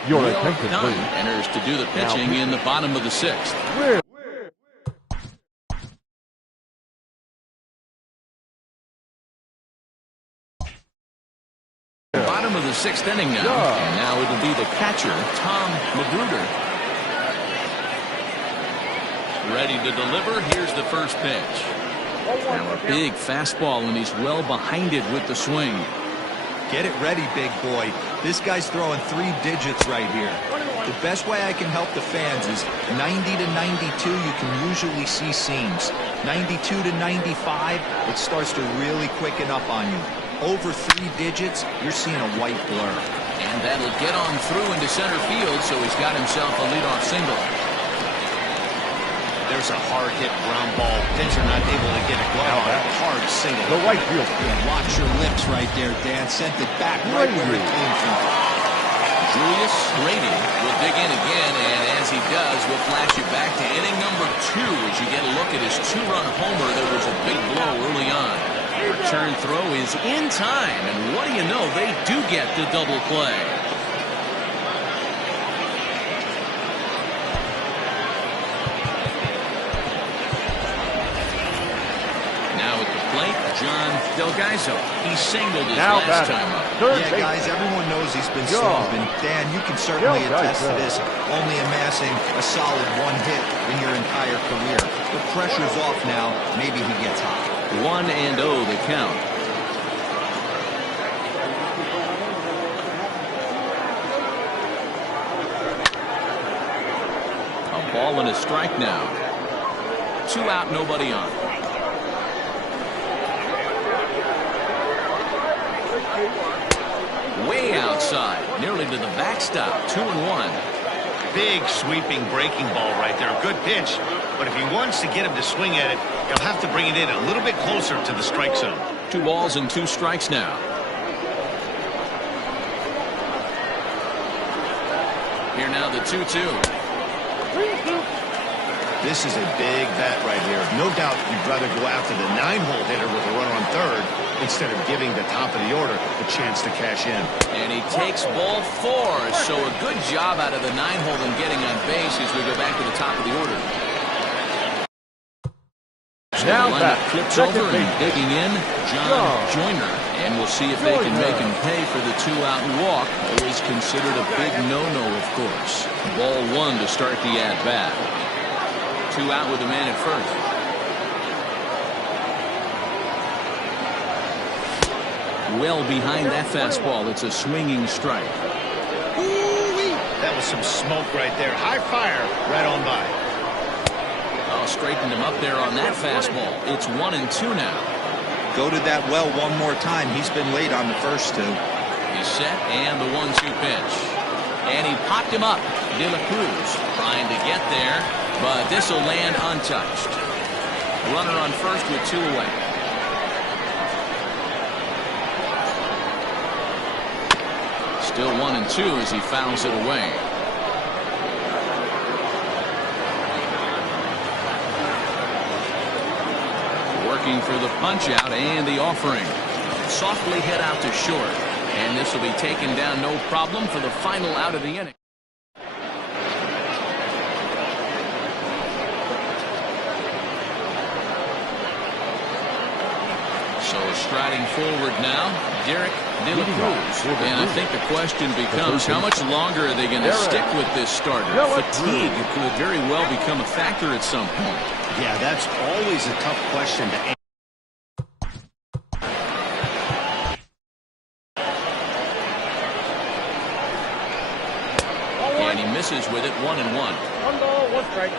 Your Will attention, Dunn please. enters to do the pitching in the bottom of the 6th. Bottom of the 6th inning now, and now it'll be the catcher, Tom Magruder. Ready to deliver. Here's the first pitch. Now a big fastball, and he's well behind it with the swing. Get it ready, big boy. This guy's throwing 3 digits right here. The best way I can help the fans is 90 to 92, you can usually see seams. 92 to 95, it starts to really quicken up on you. Over 3 digits, you're seeing a white blur. And that'll get on through into center field, so he's got himself a leadoff single. There's a hard-hit ground ball. Pitcher not able to get a glove on a hard single. The right field. Yeah, watch your lips right there, Dan. Sent it back right where it came from. Julius Brady will dig in again, and as he does, we'll flash you back to inning number 2 as you get a look at his 2-run homer. There was a big blow early on. Return throw is in time, and what do you know, they do get the double play. John Delgaiso. He singled his last time up. Yeah, guys, everyone knows he's been slumping. Dan, you can certainly attest to this, only amassing a solid 1 hit in your entire career. The pressure's off now. Maybe he gets hot. 1-0 the count. A ball and a strike now. 2 out, nobody on. Way outside, nearly to the backstop. 2-1. Big sweeping breaking ball right there. Good pitch. But if he wants to get him to swing at it, he'll have to bring it in a little bit closer to the strike zone. 2 balls and 2 strikes now. Here now the 2-2. This is a big bat right here. No doubt you'd rather go after the 9-hole hitter with a runner on third instead of giving the top of the order a chance to cash in. And he takes ball 4. So a good job out of the 9-hole in getting on base as we go back to the top of the order. So now the lineup flips over and digging in, John Joyner. And we'll see if they can make him pay for the 2-out walk. Always considered a big no-no, of course. Ball 1 to start the at-bat. 2 out with a man at first. Well behind that fastball. It's a swinging strike. That was some smoke right there. High fire right on by. Oh, straightened him up there on that fastball. It's 1-2 now. Go to that well one more time. He's been late on the first 2. He's set, and the 1-2 pitch. And he popped him up. De La Cruz trying to get there, but this will land untouched. Runner on first with 2 away. Still 1-2 as he fouls it away. Working for the punch out and the offering. Softly head out to short. And this will be taken down no problem for the final out of the inning. So striding forward now, Derek De La Cruz. And I think the question becomes, how much longer are they going to stick with this starter? Fatigue could very well become a factor at some point. Yeah, that's always a tough question to answer. And he misses with it. 1-1. 1 ball, 1 strike.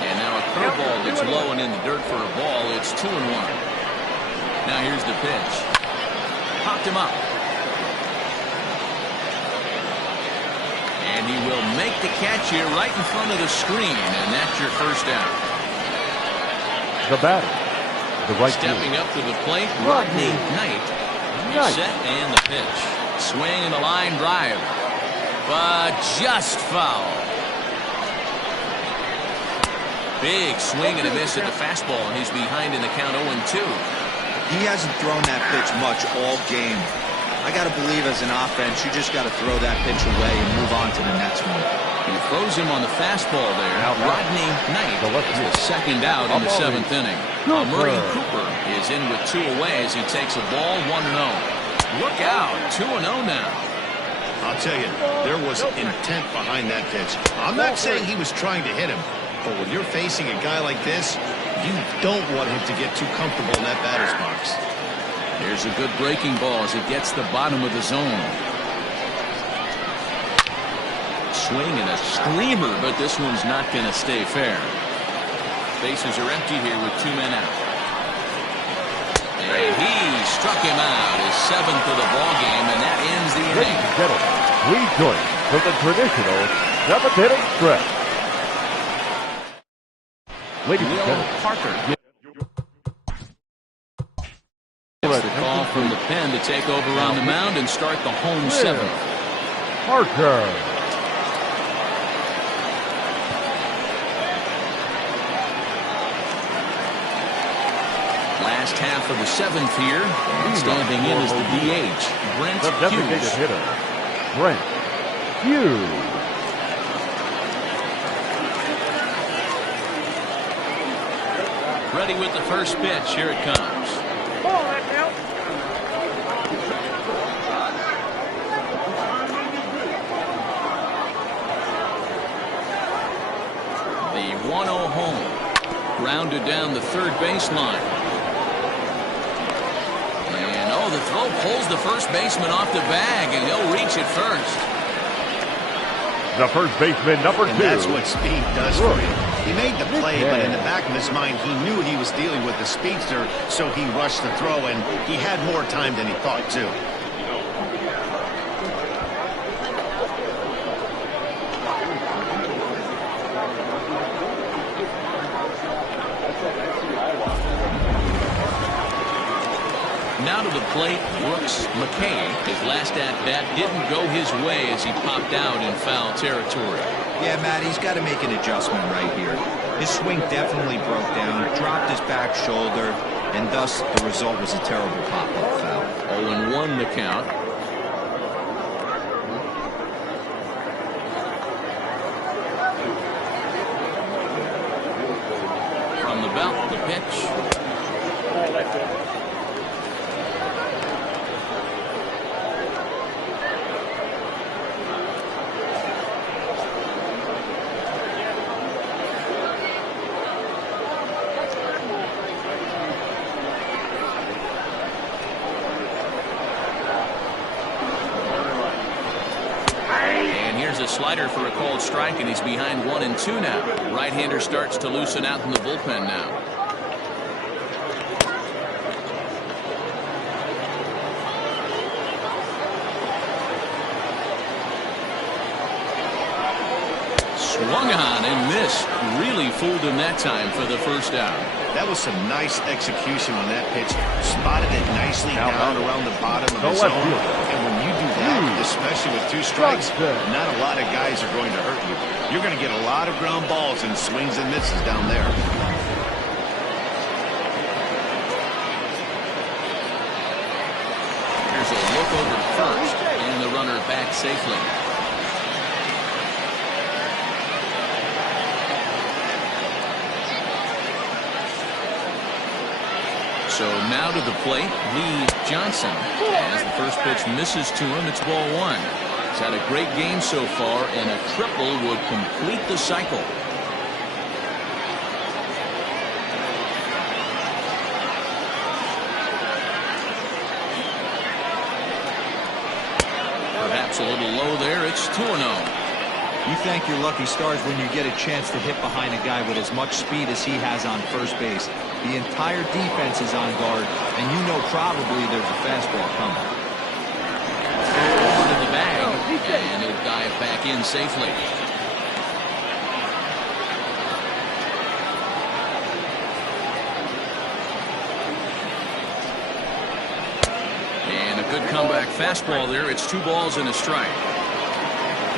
And now a curveball that's low and in the dirt for a ball. It's 2-1. Now here's the pitch. Popped him up. And he will make the catch here right in front of the screen. And that's your first out. The batter, the right Stepping field. up to the plate, Rodney Knight. He's set and the pitch. Swing and a line drive. But just foul. Big swing and a miss at the fastball, and he's behind in the count 0-2. He hasn't thrown that pitch much all game. I got to believe as an offense, you just got to throw that pitch away and move on to the next one. He throws him on the fastball there. Rodney Knight is the second out in the 7th inning. Murray Cooper is in with 2 away as he takes a ball. 1-0. Look out. 2-0 now. I'll tell you, there was intent behind that pitch. I'm not saying he was trying to hit him, but when you're facing a guy like this, you don't want him to get too comfortable in that batter's box. Here's a good breaking ball as it gets the bottom of the zone. Swing and a screamer, but this one's not going to stay fair. Bases are empty here with 2 men out. And he struck him out, his 7th of the ball game, and that ends the inning. Ladies and gentlemen, we join for the traditional 7th inning stretch. Ladies and gentlemen, Parker gets the call from the pen to take over on the mound and start the home 7th. Parker. Last half of the 7th here, and standing in is the DH, Brent The designated Hughes. hitter, Brent Hughes. Ready with the first pitch. Here it comes. Ball, that now. The 1-0 home. Grounded down the third baseline. And oh, the throw pulls the first baseman off the bag, and he'll reach it first. The first baseman, number 2. And that's what speed does for you. He made the play, but in the back of his mind, he knew he was dealing with the speedster, so he rushed the throw, and he had more time than he thought, too. Now to the plate, Brooks McKay. His last at-bat didn't go his way as he popped out in foul territory. Yeah, Matt, he's got to make an adjustment right here. His swing definitely broke down, dropped his back shoulder, and thus the result was a terrible pop-up foul. 0-1 the count. From the belt, the pitch. I like it. A slider for a called strike, and he's behind 1-2 now. Right-hander starts to loosen out in the bullpen now. Swung on and missed. Really fooled him that time for the first out. That was some nice execution on that pitch. Spotted it nicely down around the bottom of the zone. And when you do that, especially with 2 strikes, not a lot of guys are going to hurt you. You're going to get a lot of ground balls and swings and misses down there. Here's a look over to first, and the runner back safely. So now to the plate, Lee Johnson. As the first pitch misses to him, it's ball 1. He's had a great game so far, and a triple would complete the cycle. Perhaps a little low there. It's 2-0. You thank your lucky stars when you get a chance to hit behind a guy with as much speed as he has on first base. The entire defense is on guard, and you know probably there's a fastball coming. Over to the bag, and he'll dive back in safely. And a good comeback fastball there. It's 2 balls and a strike.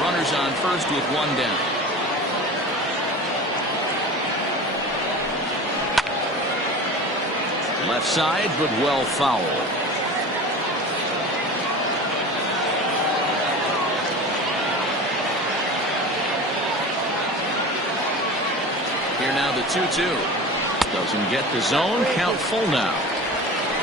Runners on first with 1 down. Left side, but well fouled. Here now the 2-2. Doesn't get the zone. Count full now.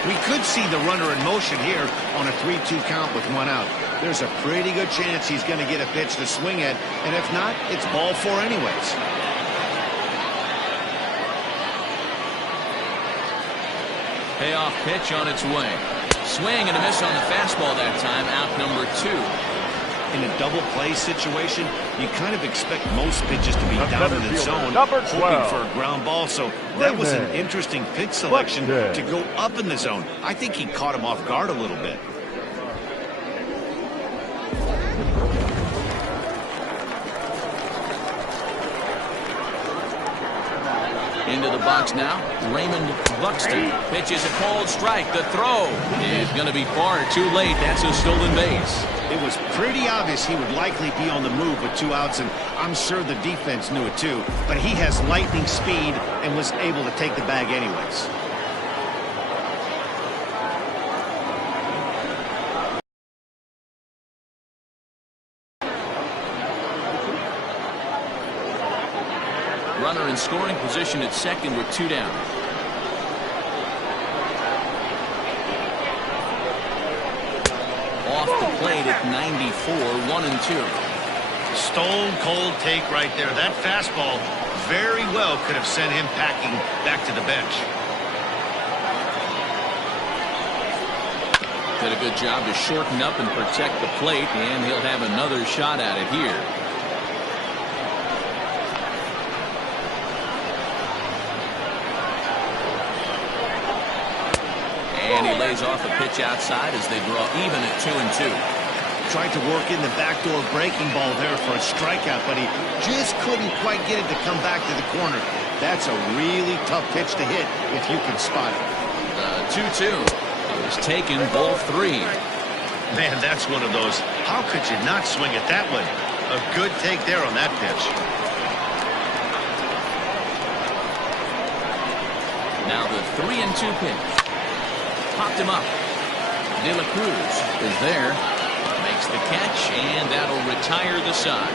We could see the runner in motion here on a 3-2 count with 1 out. There's a pretty good chance he's going to get a pitch to swing at, and if not, it's ball 4 anyways. Payoff pitch on its way. Swing and a miss on the fastball that time. Out number 2. In a double play situation, you kind of expect most pitches to be down in the zone, hoping for a ground ball. So that was an interesting pitch selection to go up in the zone. I think he caught him off guard a little bit. Into the box now, Raymond Buxton pitches a called strike. The throw is going to be far too late. That's a stolen base. It was pretty obvious he would likely be on the move with 2 outs, and I'm sure the defense knew it too. But he has lightning speed and was able to take the bag anyways. Runner in scoring position at second with 2 down. Off the plate at 94, 1-2. Stone cold take right there. That fastball very well could have sent him packing back to the bench. Did a good job to shorten up and protect the plate, and he'll have another shot at it here. And he lays off a pitch outside as they draw even at 2-2. Tried to work in the backdoor breaking ball there for a strikeout, but he just couldn't quite get it to come back to the corner. That's a really tough pitch to hit if you can spot it. 2-2. It was taken, ball 3. Man, that's one of those. How could you not swing at that one? A good take there on that pitch. Now the 3-2 pitch. Popped him up. De La Cruz is there. Makes the catch, and that'll retire the side.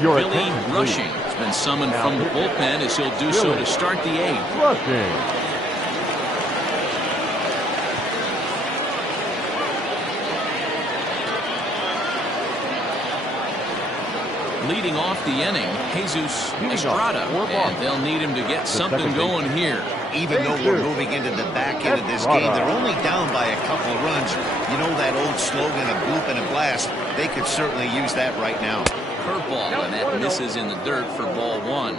Billy Rushing has been summoned from the bullpen as he'll do so to start the 8th. Rushing. Leading off the inning, Jesus Estrada, and they'll need him to get something going here. Even though we're moving into the back end of this game, they're only down by a couple of runs. You know that old slogan, a bloop and a blast. They could certainly use that right now. Curveball, and that misses in the dirt for ball 1.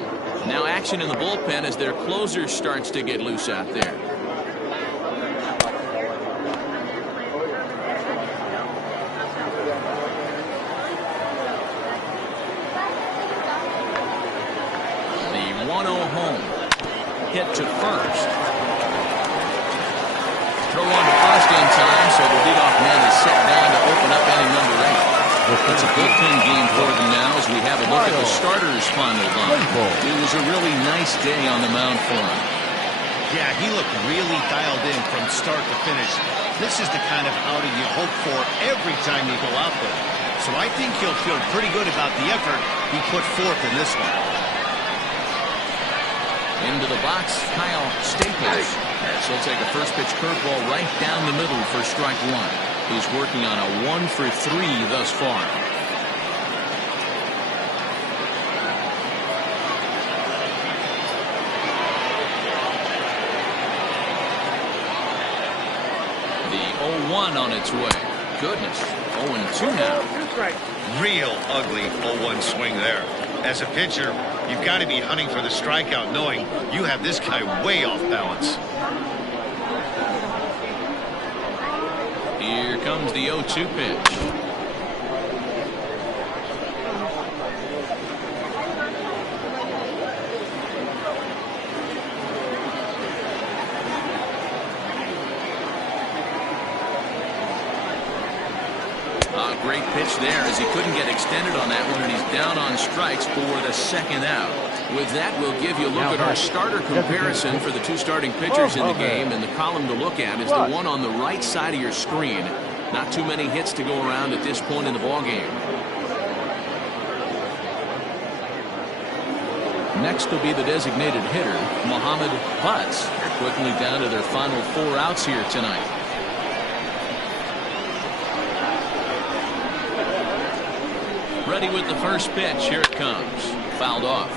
Now action in the bullpen as their closer starts to get loose out there. Hit to first. Throw on to first in time, so the leadoff man is set down to open up inning number 8. It's a bullpen game for them now as we have a look at the starters' final line. It was a really nice day on the mound for him. Yeah, he looked really dialed in from start to finish. This is the kind of outing you hope for every time you go out there. So I think he'll feel pretty good about the effort he put forth in this one. Into the box, Kyle Staples. He'll take a first pitch curveball right down the middle for strike 1. He's working on a 1 for 3 thus far. The 0-1 on its way. Goodness, 0-2 now. Real ugly 0-1 swing there. As a pitcher, you've got to be hunting for the strikeout, knowing you have this guy way off balance. Here comes the 0-2 pitch. A great pitch pitch there as he couldn't get extended on that one, and he's down on strikes for the second out. With that, we'll give you a look at our starter comparison for the two starting pitchers in the game, and the column to look at is the one on the right side of your screen. Not too many hits to go around at this point in the ballgame. Next will be the designated hitter, Muhammad Butts. They're quickly down to their final 4 outs here tonight. Ready with the first pitch. Here it comes. Fouled off.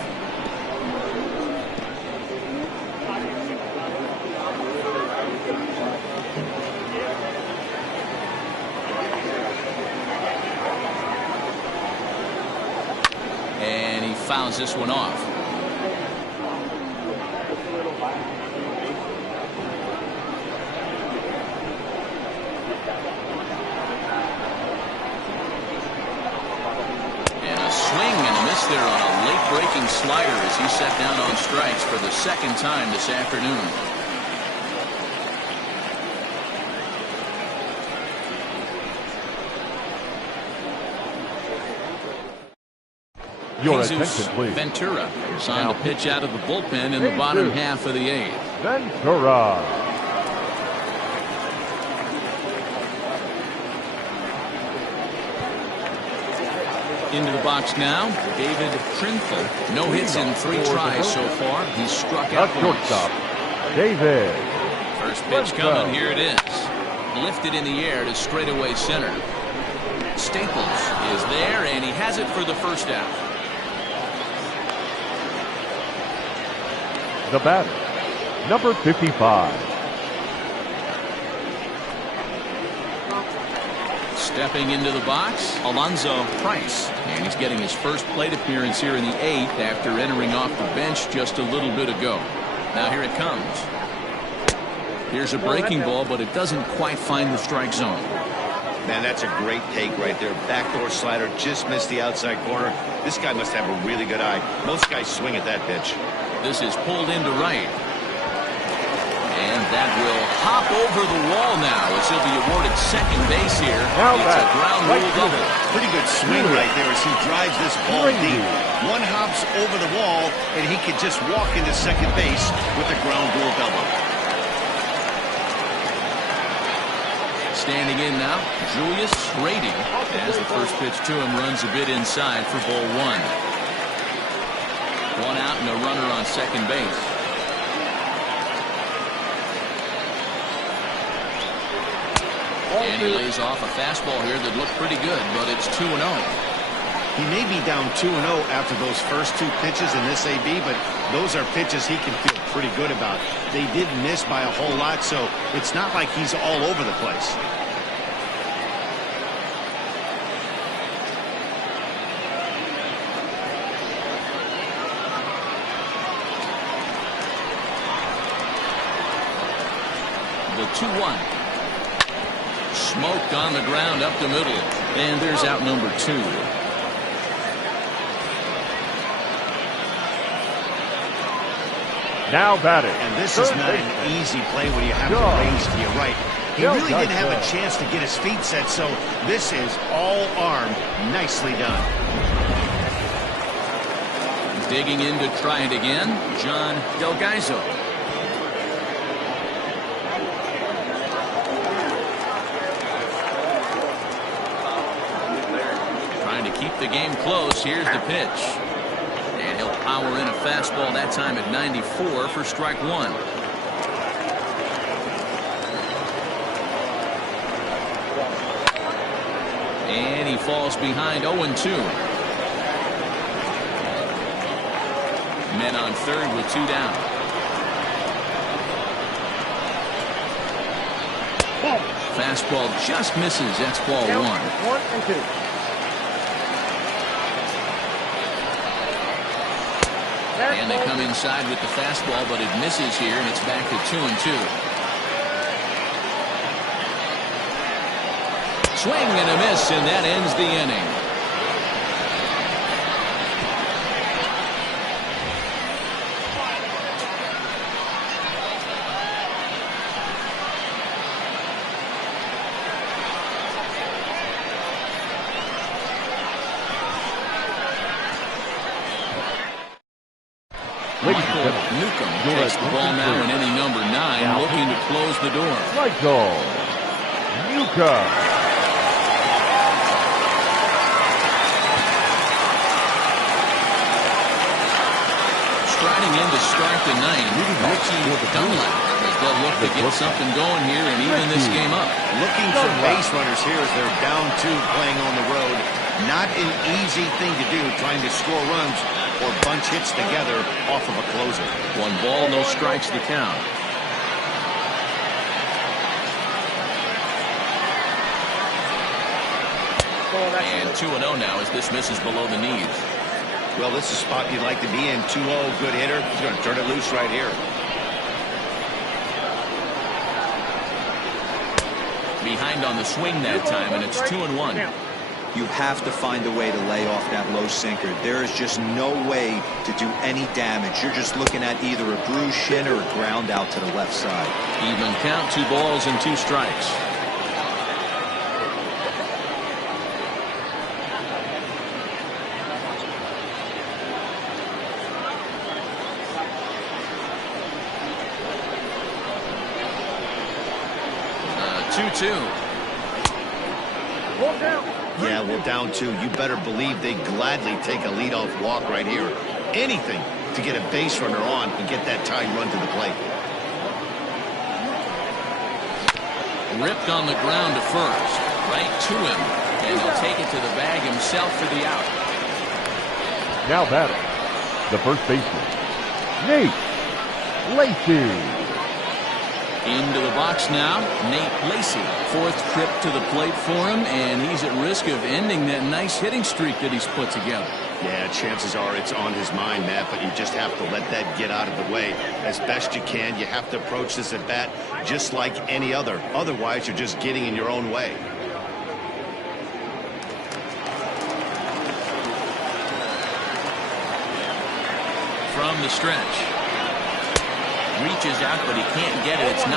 And he fouls this one off. There on a late-breaking slider as he set down on strikes for the second time this afternoon. Your Jesus attention, please. Ventura is on to pitch out of the bullpen in the bottom half of the 8th. Ventura. Into the box now, David Trinfel. No hits in 3 tries so far. He's struck out once. Shortstop, David. First pitch coming. Here it is. Lifted in the air to straightaway center. Staples is there, and he has it for the first out. The batter, number 55. Stepping into the box, Alonzo Price. And he's getting his first plate appearance here in the 8th after entering off the bench just a little bit ago. Now here it comes. Here's a breaking ball, but it doesn't quite find the strike zone. Man, that's a great take right there. Backdoor slider, just missed the outside corner. This guy must have a really good eye. Most guys swing at that pitch. This is pulled into right. And that will hop over the wall now as he'll be awarded second base here. It's a ground rule double. Pretty good swing right there as he drives this ball deep. One hops over the wall, and he can just walk into second base with a ground rule double. Standing in now, Julius Rady, as the first pitch to him runs a bit inside for ball 1. 1 out and a runner on second base. And he lays off a fastball here that looked pretty good, but it's 2-0. He may be down 2-0 after those first 2 pitches in this AB, but those are pitches he can feel pretty good about. They did miss by a whole lot, so it's not like he's all over the place. The 2-1. Smoked on the ground up the middle. And there's out number 2. Now batting. And this is not an easy play when you have to range to your right. He really didn't have a chance to get his feet set, so this is all arm. Nicely done. Digging in to try it again, John Delgaizo. Keep the game close. Here's the pitch. And he'll power in a fastball that time at 94 for strike 1. And he falls behind 0-2. Men on third with 2 down. Fastball just misses. That's ball 1. 1-2. And they come inside with the fastball, but it misses here, and it's back to 2-2. Swing and a miss, and that ends the inning. Michael Newcomb takes the ball now in inning number 9, looking to close the door. Michael Newcomb. Striding in to start the 9th, Ricky Dunlap. They'll look to get something going here and even this game up. Looking for base runners here as they're down 2 playing on the road. Not an easy thing to do, trying to score runs or bunch hits together off of a closer. 1 ball, no strikes the count. And 2-0 now as this misses below the knees. Well, this is a spot you'd like to be in. 2-0, good hitter. He's going to turn it loose right here. Behind on the swing that time, and it's 2-1. You have to find a way to lay off that low sinker. There is just no way to do any damage. You're just looking at either a bruised shin or a ground out to the left side. Even count, 2 balls and 2 strikes. Yeah, we're down 2. You better believe they gladly take a leadoff walk right here. Anything to get a base runner on and get that tying run to the plate. Ripped on the ground to first. Right to him. And he'll take it to the bag himself for the out. Now batting, the first baseman, Nate Lacey. Into the box now, Nate Lacey. 4th trip to the plate for him, and he's at risk of ending that nice hitting streak that he's put together. Yeah, chances are it's on his mind, Matt, but you just have to let that get out of the way as best you can. You have to approach this at bat just like any other. Otherwise, you're just getting in your own way. From the stretch. Reaches out, but he can't get it. It's 0-1.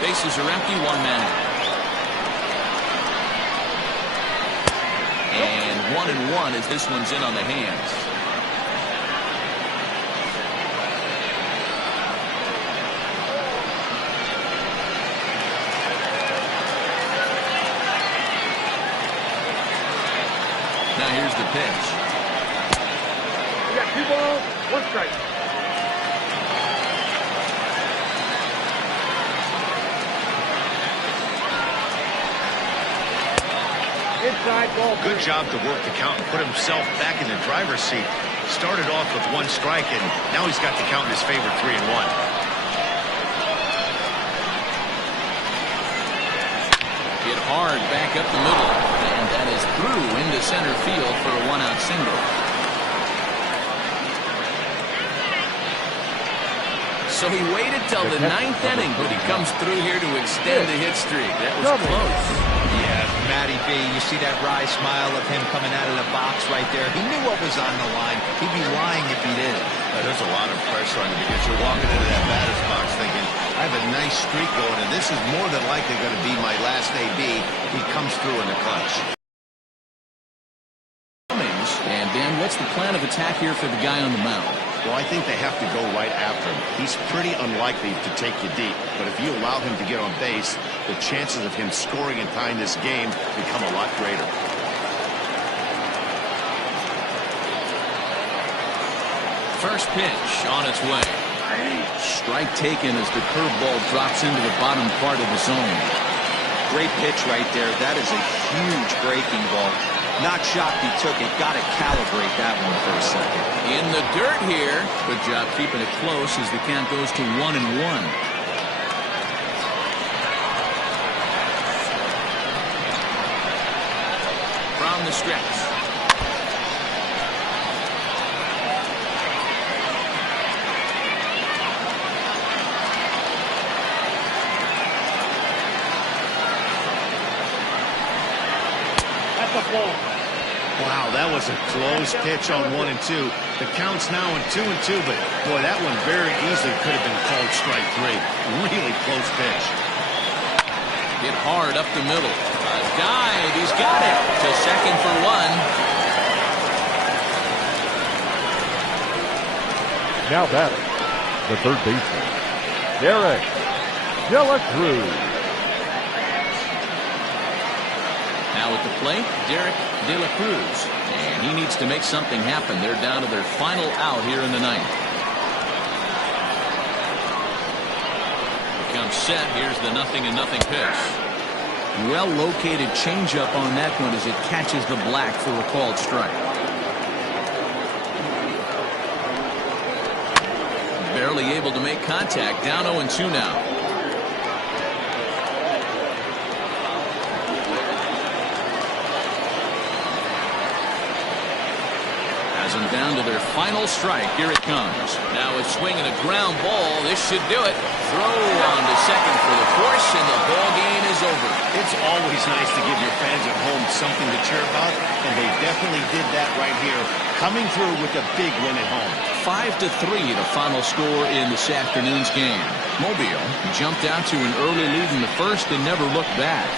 Bases are empty, 1 man out. And 1-1 as this one's in on the hands. Now here's the pitch. You got 2 balls, 1 strike. Good job to work the count and put himself back in the driver's seat. Started off with 1 strike, and now he's got the count in his favor, 3-1. Hit hard back up the middle, and that is through into center field for a 1-out single. So he waited till the 9th inning, but he comes through here to extend the hit streak. That was close. Yeah, Matty B, you see that wry smile of him coming out of the box right there. He knew what was on the line. He'd be lying if he didn't. There's a lot of pressure on you because you're walking into that batter's box thinking, I have a nice streak going, and this is more than likely going to be my last AB. He comes through in the clutch. And then what's the plan of attack here for the guy on the mound? Well, I think they have to go right after him. He's pretty unlikely to take you deep, but if you allow him to get on base, the chances of him scoring and tying this game become a lot greater. First pitch on its way. Strike taken as the curveball drops into the bottom part of the zone. Great pitch right there. That is a huge breaking ball. Not shocked he took it. Got to calibrate that one for a second. In the dirt here. Good job keeping it close as the count goes to 1-1. From the stretch. Wow, that was a close pitch on 1 and 2. The count's now in 2 and 2, but boy, that one very easily could have been called strike 3. Really close pitch. Hit hard up the middle. A dive. He's got it. To second for 1. Now batting, the third baseman, Derek Delacruz. Now at the plate, Derek Delacruz. And he needs to make something happen. They're down to their final out here in the ninth. Becomes set. Here's the 0-0 pitch. Well located changeup on that one as it catches the black for a called strike. Barely able to make contact. Down 0-2 now. Down to their final strike. Here it comes. Now it's swinging a ground ball. This should do it. Throw on to second for the force, and the ball game is over. It's always nice to give your fans at home something to cheer about, and they definitely did that right here, coming through with a big win at home. 5-3 the final score in this afternoon's game. Mobile jumped out to an early lead in the first and never looked back.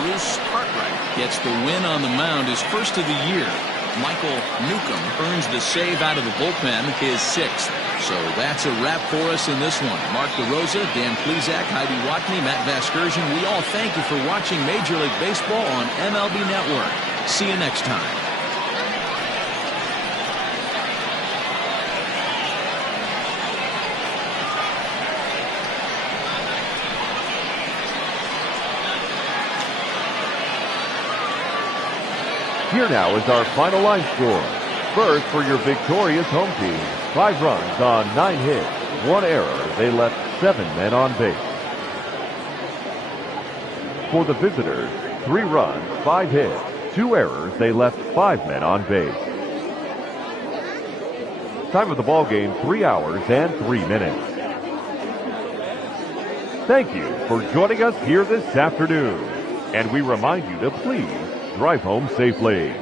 Bruce Cartwright gets the win on the mound, his first of the year. Michael Newcomb earns the save out of the bullpen, his 6th. So that's a wrap for us in this one. Mark DeRosa, Dan Plesac, Heidi Watney, Matt Vasgersian, we all thank you for watching Major League Baseball on MLB Network. See you next time. Here now is our final line score. First, for your victorious home team, 5 runs on 9 hits, 1 error. They left 7 men on base. For the visitors, 3 runs, 5 hits, 2 errors. They left 5 men on base. Time of the ball game, 3 hours and 3 minutes. Thank you for joining us here this afternoon. And we remind you to please drive home safely.